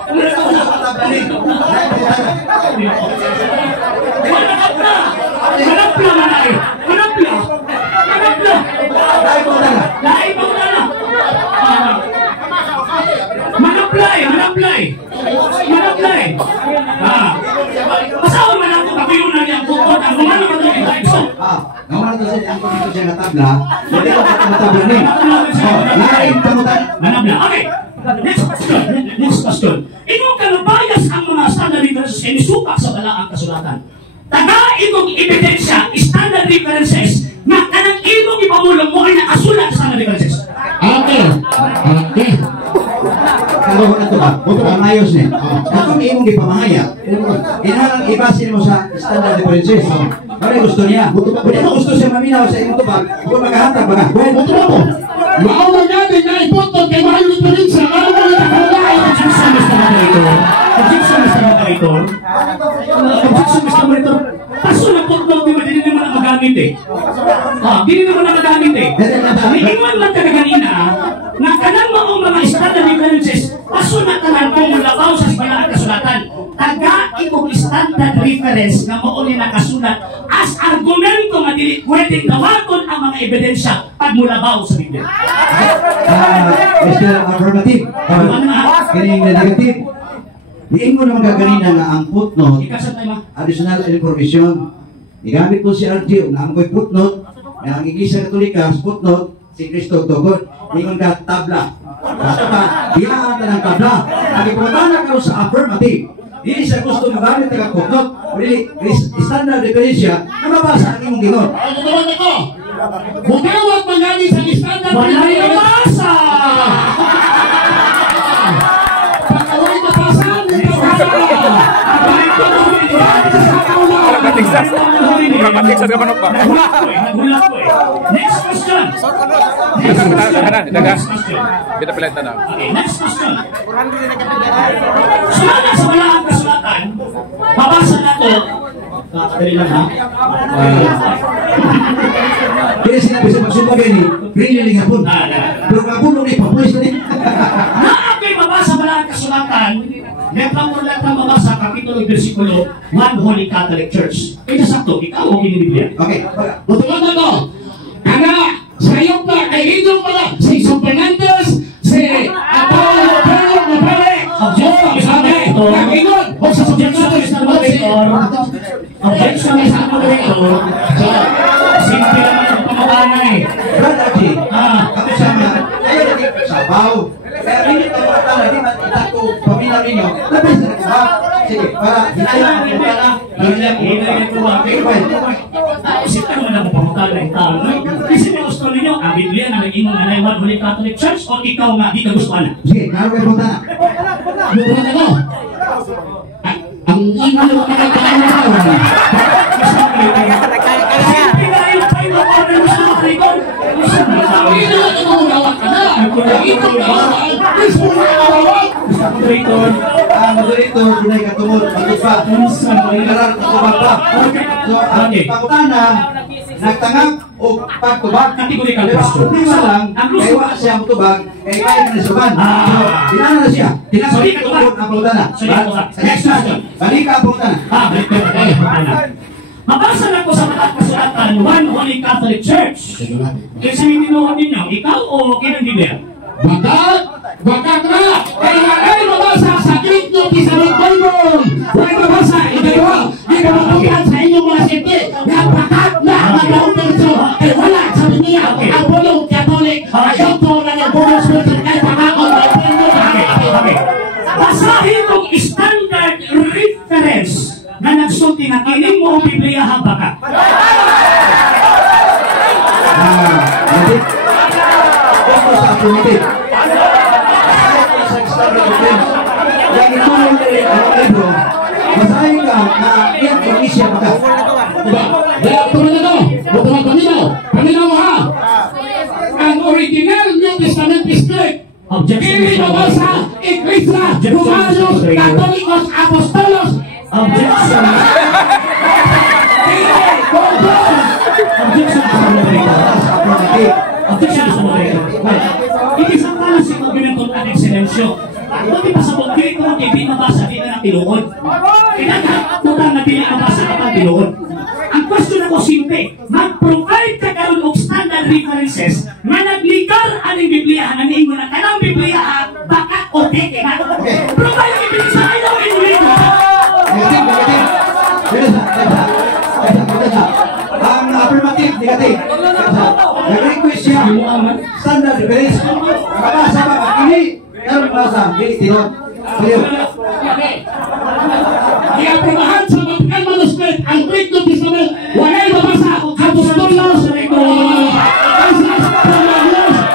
Hindi ko siya tabla ni. Manapla manay. Manapla. Lain bang tanah. Lain bang tanah. Manaplay. Pasawa man ako kapiyunan niya ang bukod. Ang mga naman ito yung live song. Naman ito siya, ang dito siya na tabla. Hindi ko siya tabla ni. Lain tamutan. Manapla. Okay. Next question. Inong kalabayas ang mga standard references inisupak sa balaang kasulatan. Taga itong ebidensya, standard references, na kanang imong ipamulong mo ay nakasulat sa standard references. Okay. Kalau na ito ba? Ang ayos niya. Kung imong ipamahaya, inalang ibasin mo sa standard differences. Ano gusto niya? Kung ano gusto siya maminaw sa imong tubag, kung maghahatag ba ka? Betul mo. Mau magati na ipoton kay mahal ni Prince. Ano mo na kakulay? Objection, Mr. Moderator. Objection, Mr. Moderator. Objection, Mr. Moderator. Kaso na footnote mo, hindi naman ang magamit eh. Hindi naman ang magamit eh. Iiwan lang taga kanina na kanang maong mga standard references, kaso na tanan kung labaw sa balaan kasulatan. Taga ikong standard reference na mauli na kasulat as argumento nga dili pwedeng tawagon ang mga ebidensya pag mulabaw sa Biblia. Mr. Affirmative. Kining negative. Diin mo naman kaganina nga ang footnote, Ikasat tayo ma. additional information. Igamit ko si RG, na ang ko'y footnote, na ang Iglesia Katolika, footnote, si Kristo Tugod, ingon ka tabla. Basta ba, dihaan na ng tabla. Ang ipunana ka sa affirmative. Hindi siya gusto magamit ng footnote, hindi standard diferensya na mabasa ang imong gingon. Ano naman ako? Butawat mangani sa standard. Wala yung masa! Pagkaway matasan. Matik sa manok ba? Nagulat ko eh. Next question. Next question. Kita pilihan na. Okay, next question. Sumala sa wala ang kasulatan, babasa na to. Kakadali lang ha. Kaya sinabi sa pagsubok ni Rinili hapon. Pero hapon nung ipapulis na din. Naapay babasa wala ang kasulatan, Lepang mabasa, kapitulo, versikulo, 1 Holy Catholic Church. Ito sakto, ikaw o kinibigyan? Okay. Betul na to. Karena sayang pa kay inyong pala si San Fernandez, si Apollo Pedro Mapale, sabi, kakingon, o sa Objection is not moderator. Objection is not moderator. Simple naman ang pamabana eh. Brother G, kami sama, ayaw naging sabaw. Kaya hindi tayo matala, di ba ito pamilya ninyo? Labis na ba? Sige, para hinayang ang pamilya. Hinayang ko ba? Isip ka naman ako pamutala yung tao. Kasi may gusto ninyo, ang Biblia na naging mga nanaywan Holy Catholic Church o ikaw nga, di ka gusto na? Sige, naroon kayo punta na. betul na to. Ang ino ng kinakain na to. Simple na yung time of order mo sa mga likod. Ang ino ng kinakain ka na. Ang ino ng kinakain, mismo na kinakain. Moderator. Moderator, dunay katungod, pati pa. Pagkarar, katubag pa. So, ang pangutana, nagtangak o pagtubag. Categorical Pero ang question. problema lang, kaya wala siya matubag, kaya kaya na nasuban. So, tinana na siya. Sorry, Tinatubag ang pangutana. Sorry, katubag. Next question. Balik ka ang pangutana. Balik ka. Mabasa lang ko sa mga kasulatan, 1 Holy Catholic Church. Kasi minuhan ninyo, ikaw o kinang Bakit na, kaya ay mabasa sa Greek New Testament Bible. Huwag mabasa, ikaw, di ba matukan sa inyong mga sente, na bakat na mag-autorso, ay wala, sabi niya, ang bulong Catholic, ayaw to na nag-bonus mo sa kay pakakon, ay pendo na. Basahin kong standard reference na nagsulti na kiling mo ang Biblia habaka. Nadik. Gusto sa automatic. Yang itu dari libro, masahin ka na yan Indonesia maka. Kaya betul na to, paminaw ha. Ang original New Testament is Greek. Kini mabasa, Iglesia, Romanos, Katolikos, Apostolos. Objection. Objection sa moderator. Objection sa moderator. Hindi sa kanan si Gobernador ang ekselensyo. Buti pa sa moderator ang hindi mabasa, hindi na tinuod. Kinakaputang na hindi mabasa kapag tinuod. Ang question ako simple, mag-provide ka karon og standard references na nagligar aning Biblia, ang ingo na kanang Biblia, baka o teke na. Provide ang Biblia sa ayaw individual. Negatif. Ang affirmative, negative. Nag-request siya, standard reference. Makabasa ba ka? Ini, meron basa, hindi tinod. Sayo. Diaprobahan sa Vatican Manuscript ang Greek New Testament, walay mabasa, Apostolos,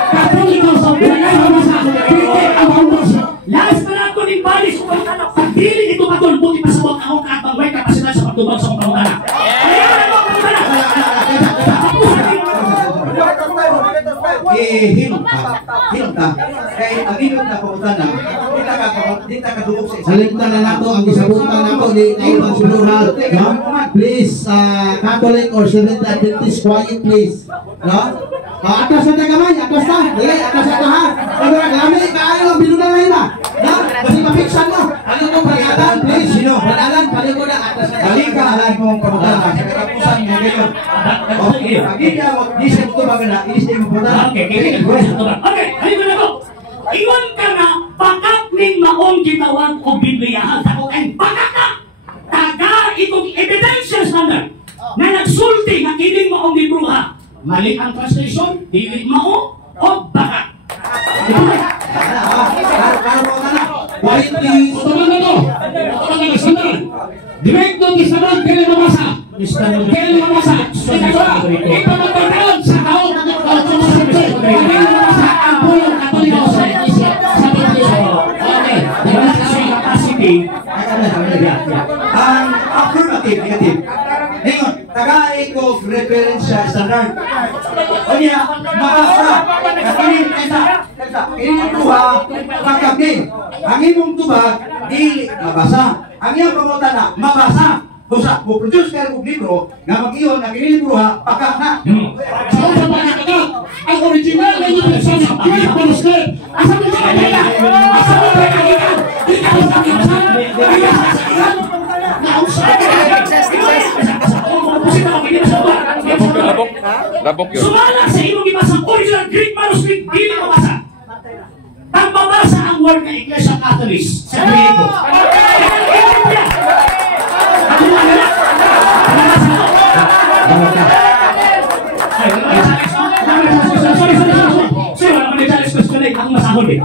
Katolikos, walay mabasa, hindi ang Paulus. Last na lang ko ni Balis kung ano, pagdili ito matulbuti pa sa mga akong katangway kapasidad sa pagtubag sa mga pangutana. Kaya na mo ang pangutana. Hilong ta. Kaya ang hilong na pangutana, di ta kadugog sa isa. Salimtan na nato ang gisabutan nato di ibang plural, no? Please, Catholic or Seventh Adventist, quiet please, no? Atas na tagamay, atas na, dili, atas na ha. Pero lami kaayo ang binunalahin na, no? Kasi mapiksan mo. Ano mo pagkatan, please, sino? Panalan, pali ko na atas na. Balik ka alam mo ang pangutana. Sa katapusan mo ngayon. Pag hindi ako, di siya magtubag na, inis na yung pangutana. Okay, ayun na ko. Iwan ka na, pakat ning maong gitawag o Biblia, ako kay pakat na. Taga itong evidential standard na nagsulti na kining maong libruha. Mali ang translation, dili mao o bakat. Quiet please. Betul na to, standard. Greek New Testament, kini mabasa. Kini mabasa. Ito magkakaroon sa taong sumusinte. Kini mabasa ang bulong Katolikos sa Iglesia. Sa Biblia. Okay. Capacity. Ang affirmative, negative. tagaay ko referensya standard. O niya, mabasa. Kini tuha, pagkabing. Ang imong tubag, dili mabasa. Ang iyong promotan na, mabasa. Busa, produce kayo ng libro, nga mag-iyon, na kinilibro ha, pagka na. So, sa mga ito, ang original na yung pinagsasabi, hindi ang manuscript. Asa mo siya kanila? Asa mo siya kanila? Hindi ka sa kinsan? Hindi ka sa kinsan? Labok yun. Sumala sa imong ibasang original Greek manuscript, dili mabasa. Ang mabasa ang word ng Iglesia Catholic sa Griego. Sorry, wala man i-challenge ko sa ako masahol eh.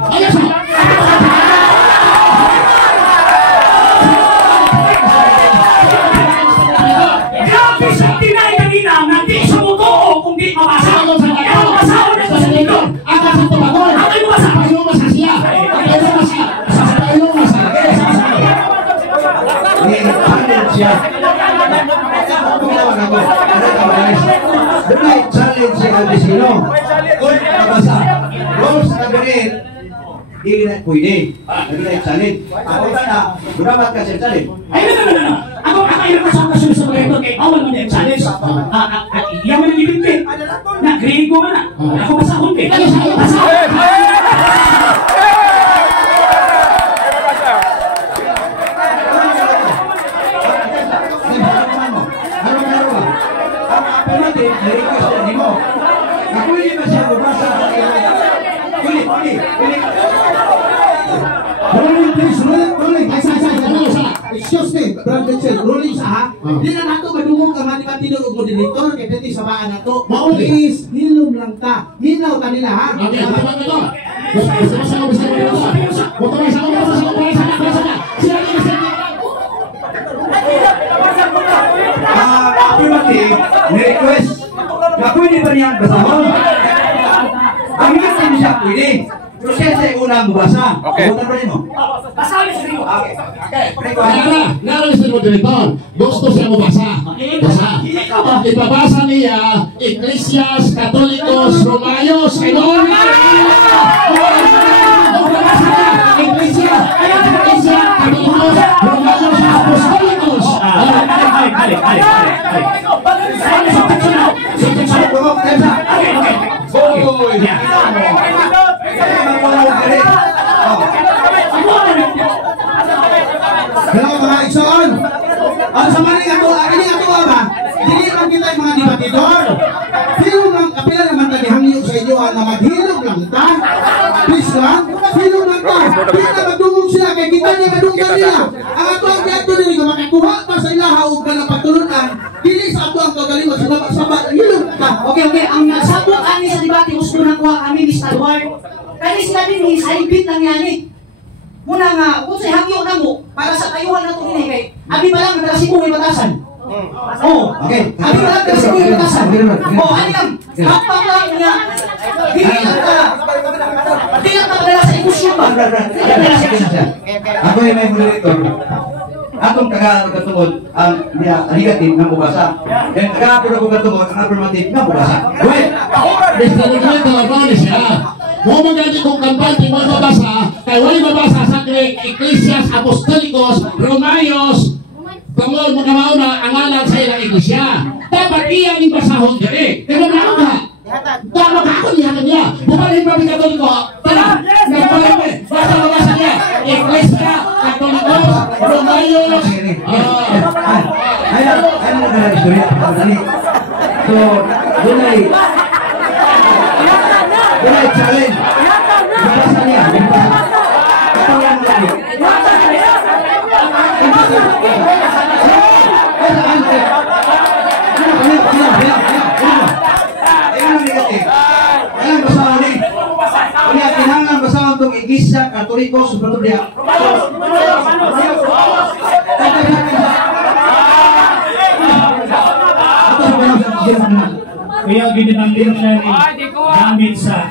Grabe sa tinay kanina na di siya motoo kung di mabasa. Ang masahol na sa dito. Ang sa tumagon. Ang ay mabasa. Ang mabasa siya. Dunay challenge si Albisino. Kung nabasa, rules na ganit, hindi na pwede. Dunay challenge. Ako na, gunabat ka siya challenge. Ay, no. Ako kakailan ko sa kasunod sa mga ito kay awal mo na yung challenge. Iyan mo na ibigpit. Na Griego man na. Ako masahol eh. Excuse me, Brother Chen, ruling sa ha? Di na nato madungog ka mati-mati ng moderator kaya dito sa baan nato. Please, hilom lang ta. Hinaw ta nila ha? Okay, ang tawag ito. Basta ko bisa ko ito. Huwag ka sa Affirmative, ni-request na pwede ba niyan basahon? Ang hindi siya pwede. Pero siya sa unang bubasa. Okay. Bukan pa rin mo. Basahin sa Griego. Okay. Naroon sa moderator. Gusto siya mabasa. Basa. Ipabasa niya Iglesias Katolikos Romanos. Iglesia Katolikos Romanos Apostolicos. Hello mga igsoon. Ang sa maning ato, ini ato ba? Dili man kita yung mga debatidor. Hilom lang, kapila naman tayo hangyo sa inyo na maghilom lang ta. Please lang, hilom lang ta. Hindi na magdungog sila, kaya kita niya madunggan nila. Ang ato ang diato nila, kung makakuha pa sa ilaha o ka na patulunan, dili sa ato ang kagalingon sa sabak-sabak, hilom ta. Okay. Ang nasabot ani sa debate, gusto na kuha kami, Mr. Ward. Kani sila din, isaibit lang yan eh. Muna nga, kung sa hangyo na mo, para sa kayuhan na ito kay abi pa lang, nagasi mo may batasan. Okay. Abi pa lang, nagasi mo may batasan. Ani lang, kapag lang nga, hindi lang ka padala sa emosyon ba? Ako yung may moderator. Atong taga-katungod ang negative na mubasa. Yung taga-katungod ang affirmative na mubasa. Wait! Mr. Regreto, ano siya? Mo magandi kong kampante mo mabasa, kay wali mabasa sa Iglesias Apostolicos Romanos. Tungod mo na mauna ang alam sa ilang iglesia. Dapat iyan yung basahon diri. Pero ano ka? Tama ka ako niya niya. Bumalik pa rin Katoliko. Tara, nagpalame. Basa niya. Iglesia Katolikos Romanos. Ayan na na istorya. So, dunay challenge. Basa niya. Ito lang lagi. Kinahanglan basahan itong Iglesia Katolikos Romanos. Kaya ginandin siya ni gamit sa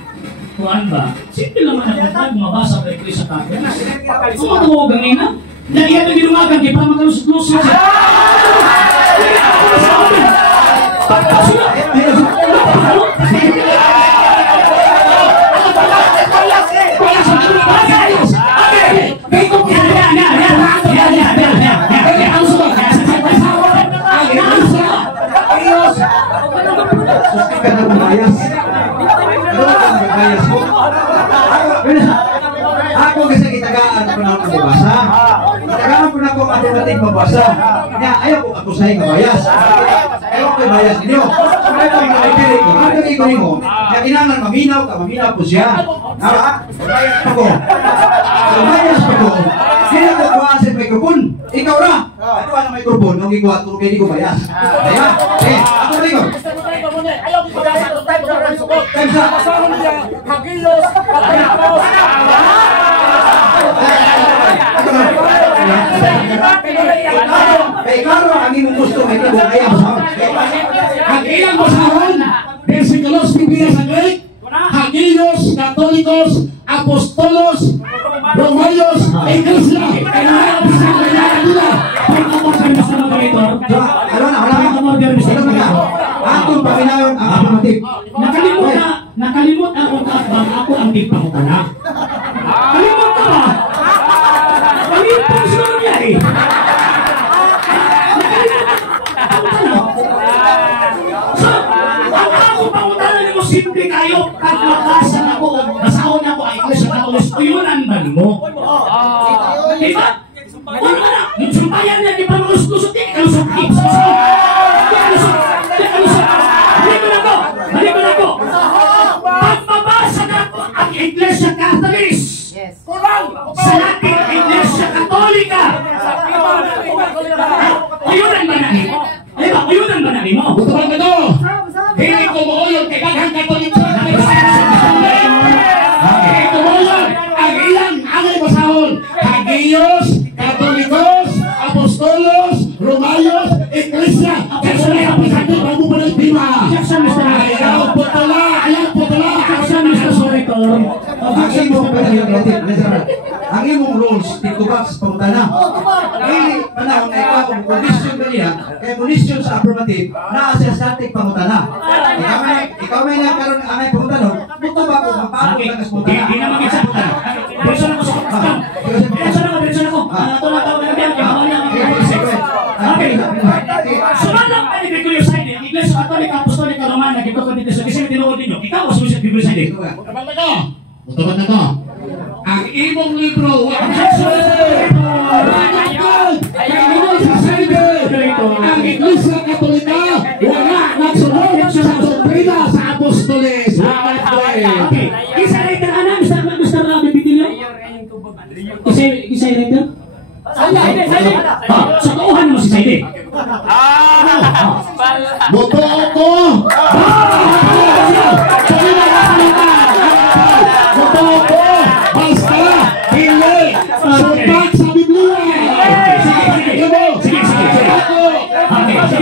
kuan ba? Simple naman ang mabasa sa Iglesia Catholic. Kung matuwag ang ina, na iyan ang ginumagan, di pa makalusot-lusot siya. Ako kasi kitagaan ko na mabasa. Kitagaan ko na akong matematik mabasa. Kaya ayaw ko ako sa'yo kabayas. Ayaw ko bayas ninyo. Kaya ko yung nakikiri ko. Kaya ko nyo. Kaya kinangan maminaw ka. Maminaw po siya. Bayas ako. Bayas ako. Kaya ko kuhaan sa microphone. Ikaw na. Ito ang microphone. Nung ikuha ko kaya di ko bayas. Kaya. Ako rin ko. Ayaw ko bayas. Time sa. Hagilos. Klaro ang imong gusto may tibok ayaw sa. Ang ilang basahon, versikulos Biblia sa Greek, Hagilos, Katolikos, Apostolos, Romayos, Iglesia. Kailangan ang sa kailangan nila. Atong panginayon ang affirmative. Nakalimot ako kaabang ako ang ipangutana. Kalimot ka ba? Kalimot ko sila nangyari. So, ang ako pangutana nyo simple kayo at makasan ako, nasahon ako ay Iglesia Katolik, tuyunan ba mo? Diba? Ano na? Yung sumpayan niya, di pa malusot-lusot, di kalusot, di kalusot. Balik na ko. Pagmabasa na ko ang Iglesia Katolik. Sa ating Iglesia Katolika. Uyunan ba namin mo? Uyunan ba namin mo? Butuan ka to. Hindi ko mauyod kay Daghang Katolik. Hindi ko mauyod ang ilang angay basahon. Hagios, Katolikos, Apostolos, Romayos, Iglesia. Kasi na yung pasakit, bago pa ng tima. Ayaw putala, ayaw putala. Ang imong rules titubak sa pangutana. Dili panahon na ikaw ang condition kaniya, kaya condition sa affirmative na sa static pangutana. Ikaw may nagkaroon ang amay pangutana, mutubak ko mapapag ka sa pangutana. Hindi naman kitsa. Person ako sa pangutana. Person ako. Tula-tawa na biyan. Okay. Sumalang ka ni Gregorio Saide, ang Iglesia Katolika, Apostolika, Romana, ito ko dito sa kasi tinuod ninyo. Ikaw ang sumisip Gregorio Saide. Butuan na to. Ang imong libro, ang Iglesia Katolika, wala nagsunod sa doktrina sa Apostoles. Okay. Isa writer ana, Mr. Bibitilio? Isa writer? Sa kauhan mo si Saide. Boto ako. Boto ako. Basta hindi sumpat sa Biblia.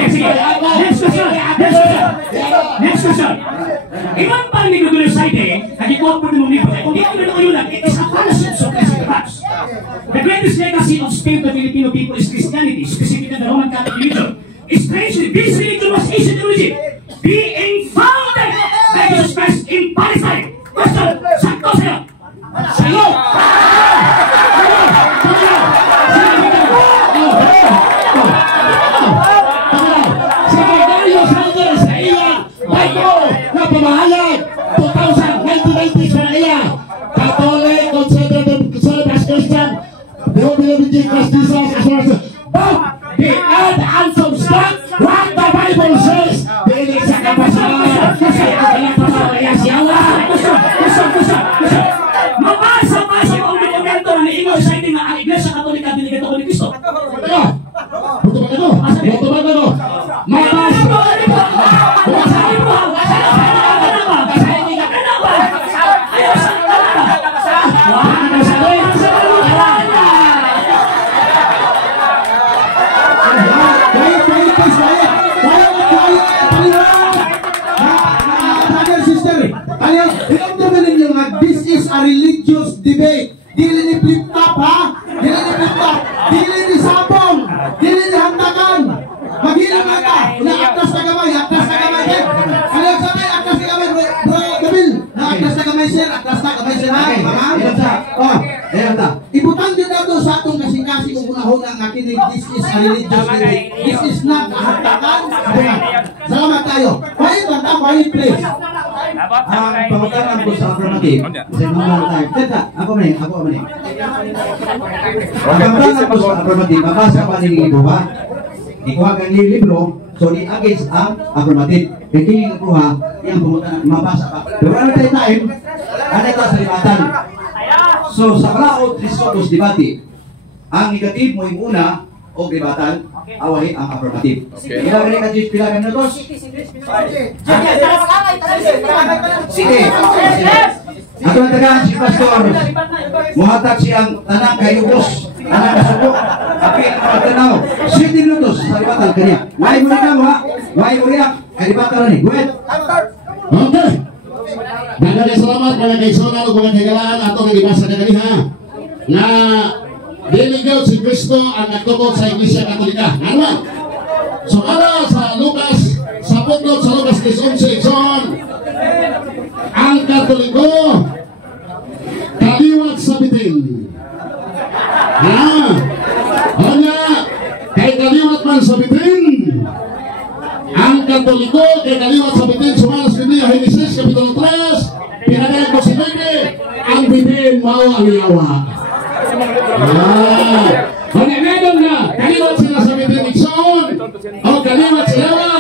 Sige. Next question. Iwan pa ni Gregorio Saide, nagikuha po ng libro. Kung di ko na it is a fallacy of Christian facts. The greatest legacy of Spain to the Filipino people is Christianity, specifically the Roman Catholic religion. Strangely, this religion was ancient religion, being founded by Jesus Christ in Palestine. Question, saan ko sa'yo? Sa'yo! Pamahalag 1990s na iya Catholic, Conservative, Christian, they will believe in Jesus as well as but they add and subtract what the Bible says. Dili sa kapasahan kasi ang kapasahan siyawa. Mabasa mo ang dokumento na niingo sa ating ang Iglesia Katolika Diligato ni Cristo. Buto ba ito? Mabasa mo! This is a religious debate. Dili ni flip-top ha? Dili ni flip-top. Dili ni sabong. Dili ni hantakan. Maghilang ka. Atas na gamay. Atas na Ayan ta. Ibutan din nato sa atong kasing-kasing kung unahon nga kini this is a religious meeting. This is not a hatakan. Salamat tayo. Quiet lang ta, quiet please. Ang pamatanan ko sa affirmative. Sa mga tayo. Teka, ako man. Ang pamatanan ko sa affirmative, mabasa pa nila ito ba? Ikuha kang libro, so ni against ang affirmative. Kaya kiling ko ha, yung pamatanan, mabasa pa. Pero ano tayo time? Ano ito sa libatan? So sa kalaot, Christos debate. Ang negative mo yung una, o debatan, awahin ang affirmative. Kaya ganyan ka, Jis, pila ka na tos? Sige. Ato ang tagaan si Pastor. Muhatag siyang tanang kayubos. Tanang kasubok. Apil ang matanaw. 7 minutos sa libatan kanya. Why mo na mo ha? Why mo riyak? Kalibatan rin. Go ahead. Okay. Daghang salamat mga kaisonan ug mga kaigalaan ato nga gibasa kanina nga diligaw si Kristo ang nagtukod sa Iglesia Katolika. Ano? So ara sa Lucas sa putnot sa Lucas 11 John ang Katoliko kaliwat sa bitin. Onya kay kaliwat man sa bitin. Ang Katoliko kay kaliwat sa bitin sumalas kini Genesis kapitulo 3 pinadayon ko si Bebe ang bitin mao ang yawa. Kung meron na kaliwat sila sa bitin Ikson o kaliwat sa yawa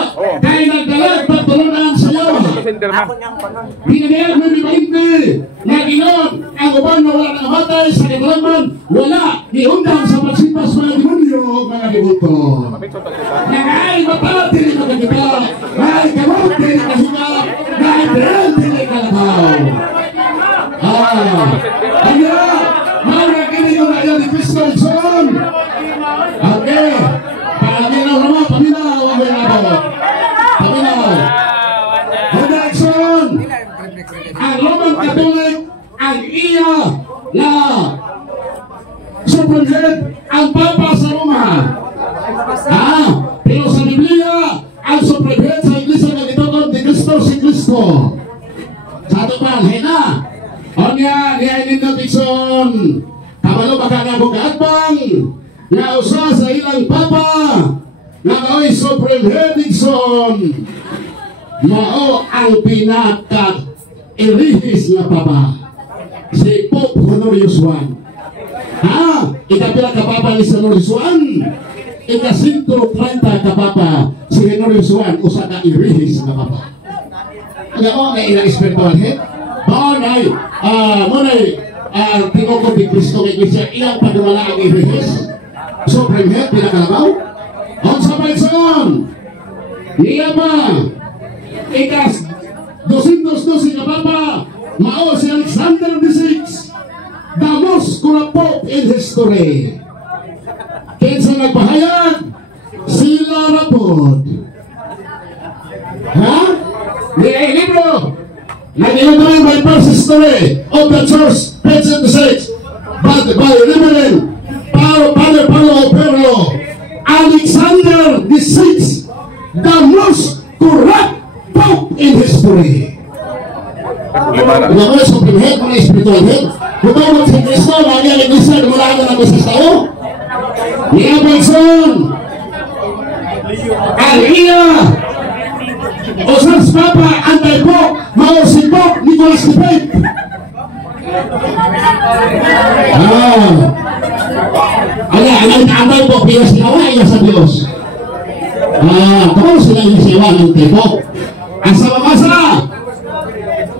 kay nagdalag pagtulunan sa yawa. Pinadayon mo ni Bainte na ginon ang uban na wala nakamatay sa katulaman wala niundang sa pagsipas mga demonyo mga debuto. Nangay mapala dili ka kita, nangay kamot dili ka hinga, nangay dili dili ka labaw. Kaya, mga kini yung ayaw ni Kristo Ikson. Okay, paminaw naman, paminaw ang mga labaw. Paminaw. Handa Ikson, ang Roman Catholic, ang iya na Supreme Head, ang Papa sa Roma. Pero sa Biblia, ang Supreme Head sa Iglesia na gitokod ni Kristo si Kristo. Sa ato pa, hena. O niya, niya inindot Ikson. Kamalo baka nga kong kaatbang, nga usa sa ilang Papa, nga oy Supreme Head Ikson. Mao ang pinaka-irihis na Papa. Si Pope Honorius I. Ikapila ka Papa ni Honorius I. Ika-130 ka Papa si Honorius I. Usa ka irihis na Papa. Ano nga ilang spiritual head? Monay, tinukod ni Kristo kay Iglesia, ilang pagwala ang irihis? Supreme Head, pinakalabaw? On sa Paison, niya pa, ikas, 212 ka Papa, mao si Alexander VI, the most corrupt pope in history. Kinsa nagpahayag? Sila rapod. Niya libro. Nag-ilagay by first history of the church, page 76, but by Reverend Padre Paulo Pedro, Alexander VI, the most corrupt pope in history. Mga mga Supreme Head, mga spiritual head, kung tawag si Kristo, lagi ang Iglesia, mula ka ng isang tao. Niya Benson, Aliyah, Osans Papa, anti-Pope, mao si Pope Nicolas V. Anti-Pope, iya sinawa, iya sa Diyos. Kung sila yung siwa ng Pope. Ang sa mabasa,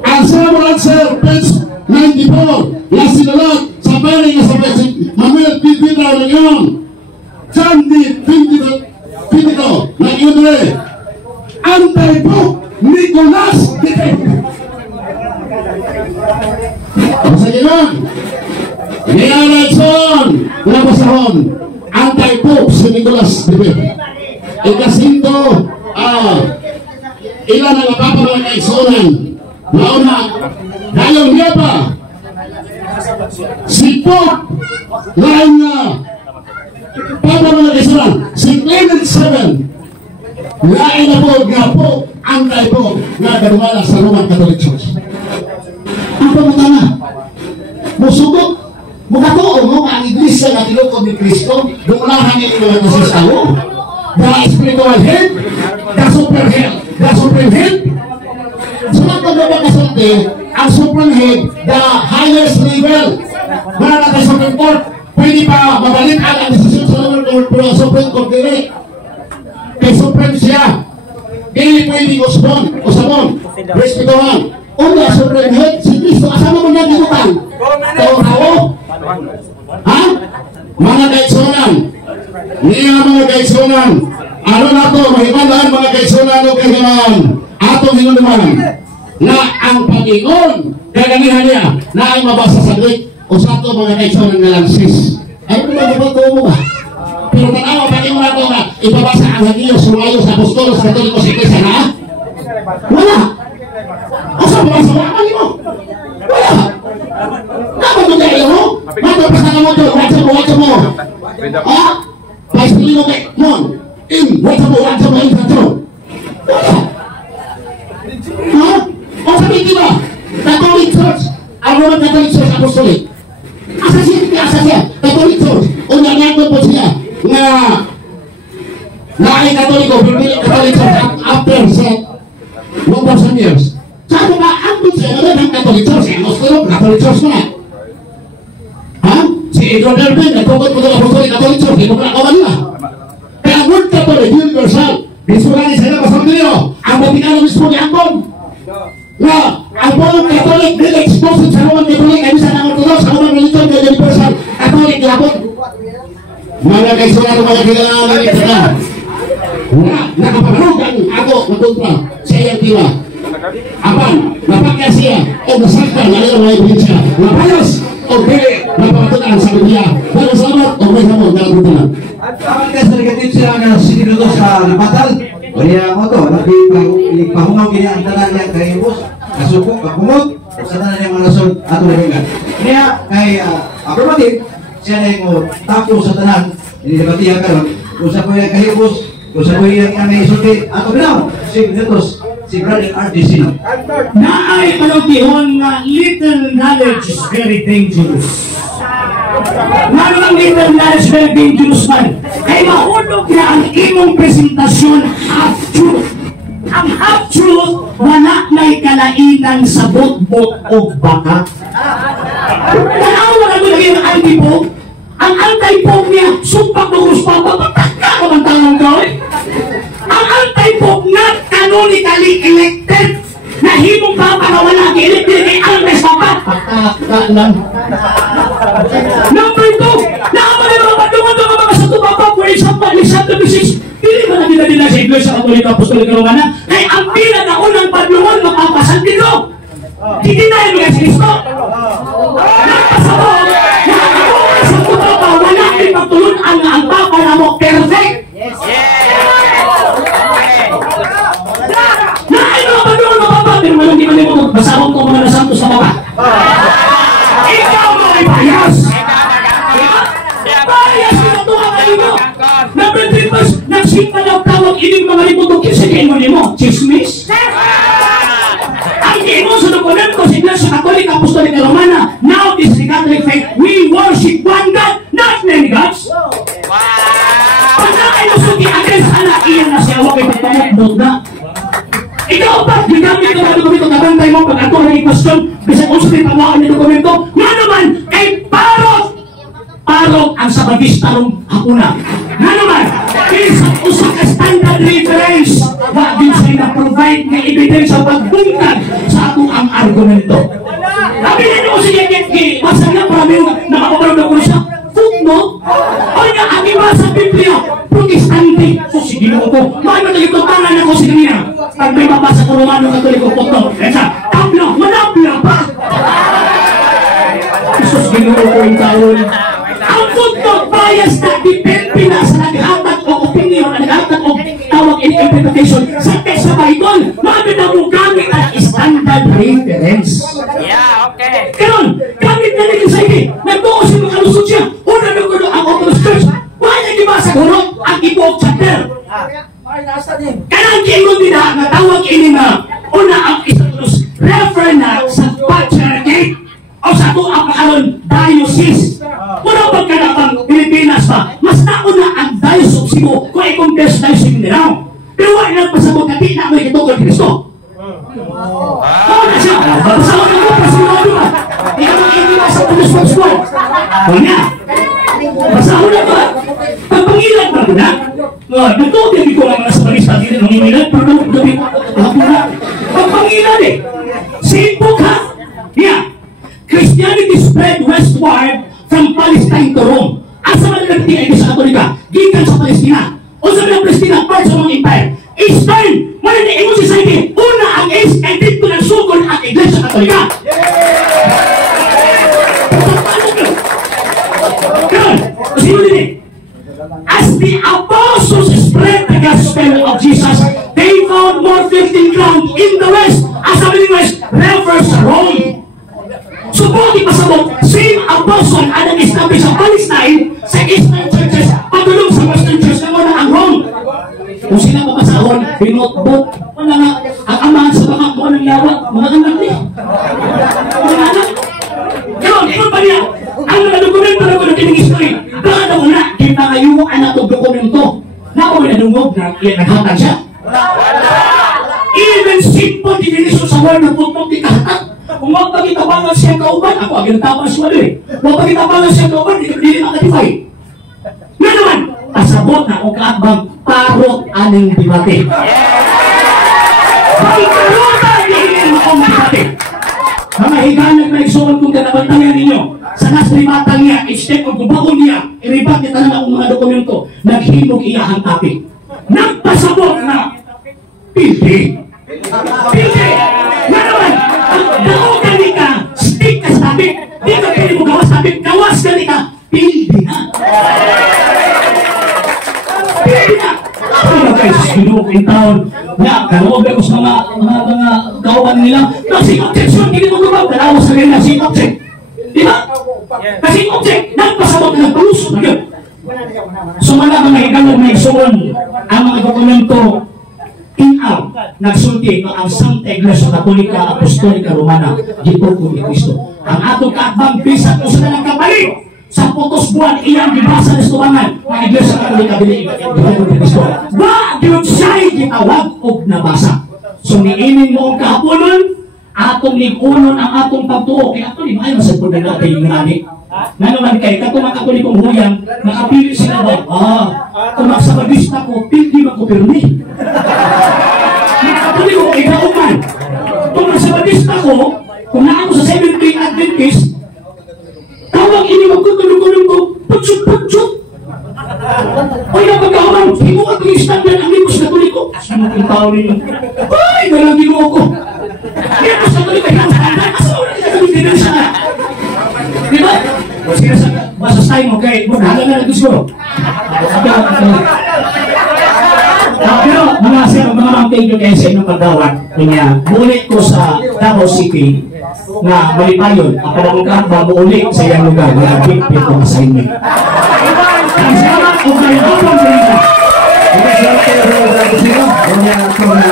ang sa Sir, page 94, la sinulat sa pari nga sa page Manuel Pipita Region, John D. Pipito, nag-iudre, anti-Pope Nicolas V. Sa gano'n, Nialagson, labasahon, anti-Pope si Nicolas V. Ikasinto, ilan ang napapalang kaigsunan. Launa, dayaw niya pa, si Pope, lain na, papalang kaigsunan, si Clement VII, lain na po, nga po, anti-Pope, nga ganwala sa Roman Catholic Church. Ang pamutana, musugot, Mukatuo mo ang iglesia na tinukod ni Kristo, dumulahan niya yung mga nasisawo. The spiritual head, the supreme head. So lang kung kasulti, ang supreme head, the highest level. Wala na tayo Supreme Court, pwede pa mabalik ang desisyon sa lower court, pero ang Supreme Court dire. Kay supreme siya. Dili pwede usabon, respetuhan. Una supreme head, si Kristo, asama mo na gibutan. Tao. Ha? Mga kaigsunan. Niya mga kaigsunan. Ano na to, mahimandaan mga kaigsunan o kahiman. Atong hinunuman na ang Panginoon, kaganihan niya, na ay mabasa sa Greek, o sa ito mga kaigsunan nga lang sis. Ay, kung nagbabato mo ba? Pero tanawa, Panginoon na ito nga, ipabasa ang Hagiyos, Sumayos, Apostolos, Katolikos, Iglesia, ha? Wala. O sa mga sa mga mo? Wala. Dapat mo tayo mo? Matapos na mo ito, watsa mo. Ha? Pais pili mo kay Mon. Watsa mo, ito. Wala. Ha? O sabihin di ba? Catholic Church. Ang Roman Catholic Church Apostolic. Asa siya? Catholic Church. O nangyayag po siya na ay Katoliko, Catholic Church after 1,000 years. Sabi ba, ang siya na ng Catholic Church, ang Apostolic, Catholic Church na. Ha? Si Edward Derby, nagpukot mo ng Apostolic, Catholic Church, hindi mo kinakawan nila. Kaya ang word Catholic, universal, bisulani sa ilang pasang nyo, ang Vaticano mismo ni Angkon. Na, ang buong Catholic, hindi exposed sa Roman Catholic, ay bisa ng Orthodox, sa Roman religion, hindi universal, Catholic, yapon. Mga kaisunan ng mga kailangan ng ito na nakapagalugan ako matuntra sa iyang diwa. Apan, napakya siya o nasakta na iyong mga ibigin napayos o pili napakatunan sa Biblia. Pero salamat o may samot na nagutunan. At kapag sa negative sila na siniluto sa napatal, o niya mo to, nagpahungaw kini ang tanan niya kay Bus, nasupok, kapumot, sa tanan niya mga nasod ato na hingan. Niya, kay affirmative, siya na yung tapo sa tanan, nilibatihan ka ron, kung sa kuya kay Bus, kung sa kuya ang isulti, ato binaw, si Brother RDC. Naay palugihon nga little knowledge is very dangerous. Ano ang little knowledge is very dangerous man? Kay mahulog na ang imong presentasyon half-truth. Ang half-truth, wala may kalainan sa bot-bot o baka. Nanawa na doon yung anti-pope. Ang anti-pope niya, sumpak na kuspapa, pataka ko ang tanong gawin. Ang anti-pope not canonically elected na himong papa na wala ki-elected kay Alves Papa. Pataka lang. Number 2, naman na mga patungod ng mga sa Papa for example, Lisandro Bisis, hindi ba na nila sa Iglesia Katoliko Apostolic Romana? Kaya ang pila na unang padlungan mapapasantido. Hindi na yung mga Kristo. Nagpasabot, nakakabuhay sa Papa, wala kayong magtulun ang Papa na mo perfect. Pero walang di mo basahon ko mga nasantos sa baba. Ikaw mo ay bias. Bias na ito ang kanino. Number 3 pas, nagsimpa na tawag ining mga limutok kisikain mo nimo. Chismis. Ang imo sa dokumento sa Iglesia Catholic Apostolic Romana. Now this is the Catholic faith. We worship one God, not many gods. Pagka ay musuki agad sana iyan na siya huwag ay pagpamot na. Ikaw ba, ginamit ko na dokumento, nabantay mo pag ako na i-question, kasi kung sa'yo pamawaan ng dokumento, nga naman, ay parot! Parot ang sabagista ng hapuna. Nga naman, isang usap ka standard reference, wag din sa'yo na-provide na evidence sa pagbungkag sa atong ang argumento. Sabi niyo ko siya, basa nga para may nakapabalog na ko siya, footnote, o niya, ang iba sa Biblia, protestante. So, sige mo ko. Bakit mo nagitutangan ako sa kanina? Pag may mabasa ko Romano Katoliko footnote. Kaya tabla, manabla pa. Jesus, ginoo ko yung taon. Ang footnote bias na depende na sa naghatag o opinion, naghatag o tawag in interpretation sa text sa Bible. Bakit na mo gamit ang standard reference? Yeah, okay. Karon, gamit na nila sa ini. Nagbuo siya mga lusot siya. Una na ko ang Orthodox Church. Wala niya ba sa guro ang ibuok chapter? Kanang kingon din na natawag ini na una ang isang reference sa patriarchate o sa ito ang pakaroon diocese. squad. O niya. Basaho na ba? Pagpangilan ba ko na? Nagtuot yung ko lang sa balista dito ng iwilan, pero gabi ko na. Pagpangilan eh. Same book ha? Yeah. Christianity spread westward from Palestine to Rome. Asa man nagtingay sa Katolika? Gikan sa Palestina. O sa mga Palestina, part sa mga empire. Eastern, mananiin mo society. Una ang East, and dito ng sugod ang Iglesia Katolika. Sino din eh? As the apostles spread the gospel of Jesus, they found more fertile ground in the West. As sabi ni West, refers Rome. Subuti pasabot, same apostle ang nag-establish sa Palestine, sa Eastern churches, patulong sa Western church na muna ang Rome. Kung sila mapasahon, pinotbot, wala nga, ang amahan sa baka, mga nang yawa, mga anak niya. Mga anak. Yun pa niya. Ang mga dokumento na ko na kining history, baka na una, kita ngayon ang anak ng dokumento. Nakoy na dungog na naghatag siya. Even simple definition sa word na putong di kahatag. Kung magpagitabangan siya kauban, ako agad tapang siya doon eh. Magpagitabangan siya kauban, hindi makatify. Nga naman, pasabot na kung kaabang parot aning debate. May karotan din akong debate. Mga higanag na isuon kung kanabantayan ninyo, sa nasrimatang niya, i-step o gubaon niya, i-rebat niya talaga ang mga dokumento, naghimog iyahang topic. Nagpasabot na, pildi. Pildi! Nga naman, daog gani ka, stick ka sa topic, di ka pili mo gawas topic, gawas gani ka, pildi na. Pildi na. Ano kayo sa sinukong taon, na kaloob ako sa mga kawaban nila, na si objection, hindi mo gawa, dalawa sa nila si object. Di ba? Kasi object, nagpasabot na nagpalusot na yun. So wala mga higangan na isuon ang mga dokumento in-out, nagsulti ang Santa Iglesia Katolika Apostolika Romana, Gipurko ni Cristo. Ang atong kaabang bisag mo sa nalang kabalik sa putos buwan iyang gibasa na istubangan ang Iglesia Katolika Gipurko ni Cristo. Ba, yun siya'y gitawag o nabasa. So niinin mo ang kahaponon, atong ligunon ang atong pagtuo. Kaya ito, di ba ay masagpon na natin yung nani? Na naman kayo, katong mga katolikong huyang, nakapili sila ba? Kung magsabagista ko, hindi magkupirmi. Mga katolikong ikauman. Kung magsabagista ko, kung na ako sa 7th-day Adventist, tawag ini magkutulong-tulong ko, putsut-putsut. O yung pagkakaman, hindi mo katong standard ang limos katoliko. Saan natin tao ninyo? Ay, walang ginuo ko. Kaya mas katoliko ay ang standard. Asa mo na kita din siya? Diba? O sige sa masasay mo kay mo nahala na naggusto. Pero mga sir, mga thank you kayo sa inyong pagdawat. Kanya, muulit ko sa Davao City na malipayon ang panamungkat ba muulit sa iyang lugar na big-big kong assignment. Ang salamat o kayo, ang pang-salita. Salamat kayo sa mga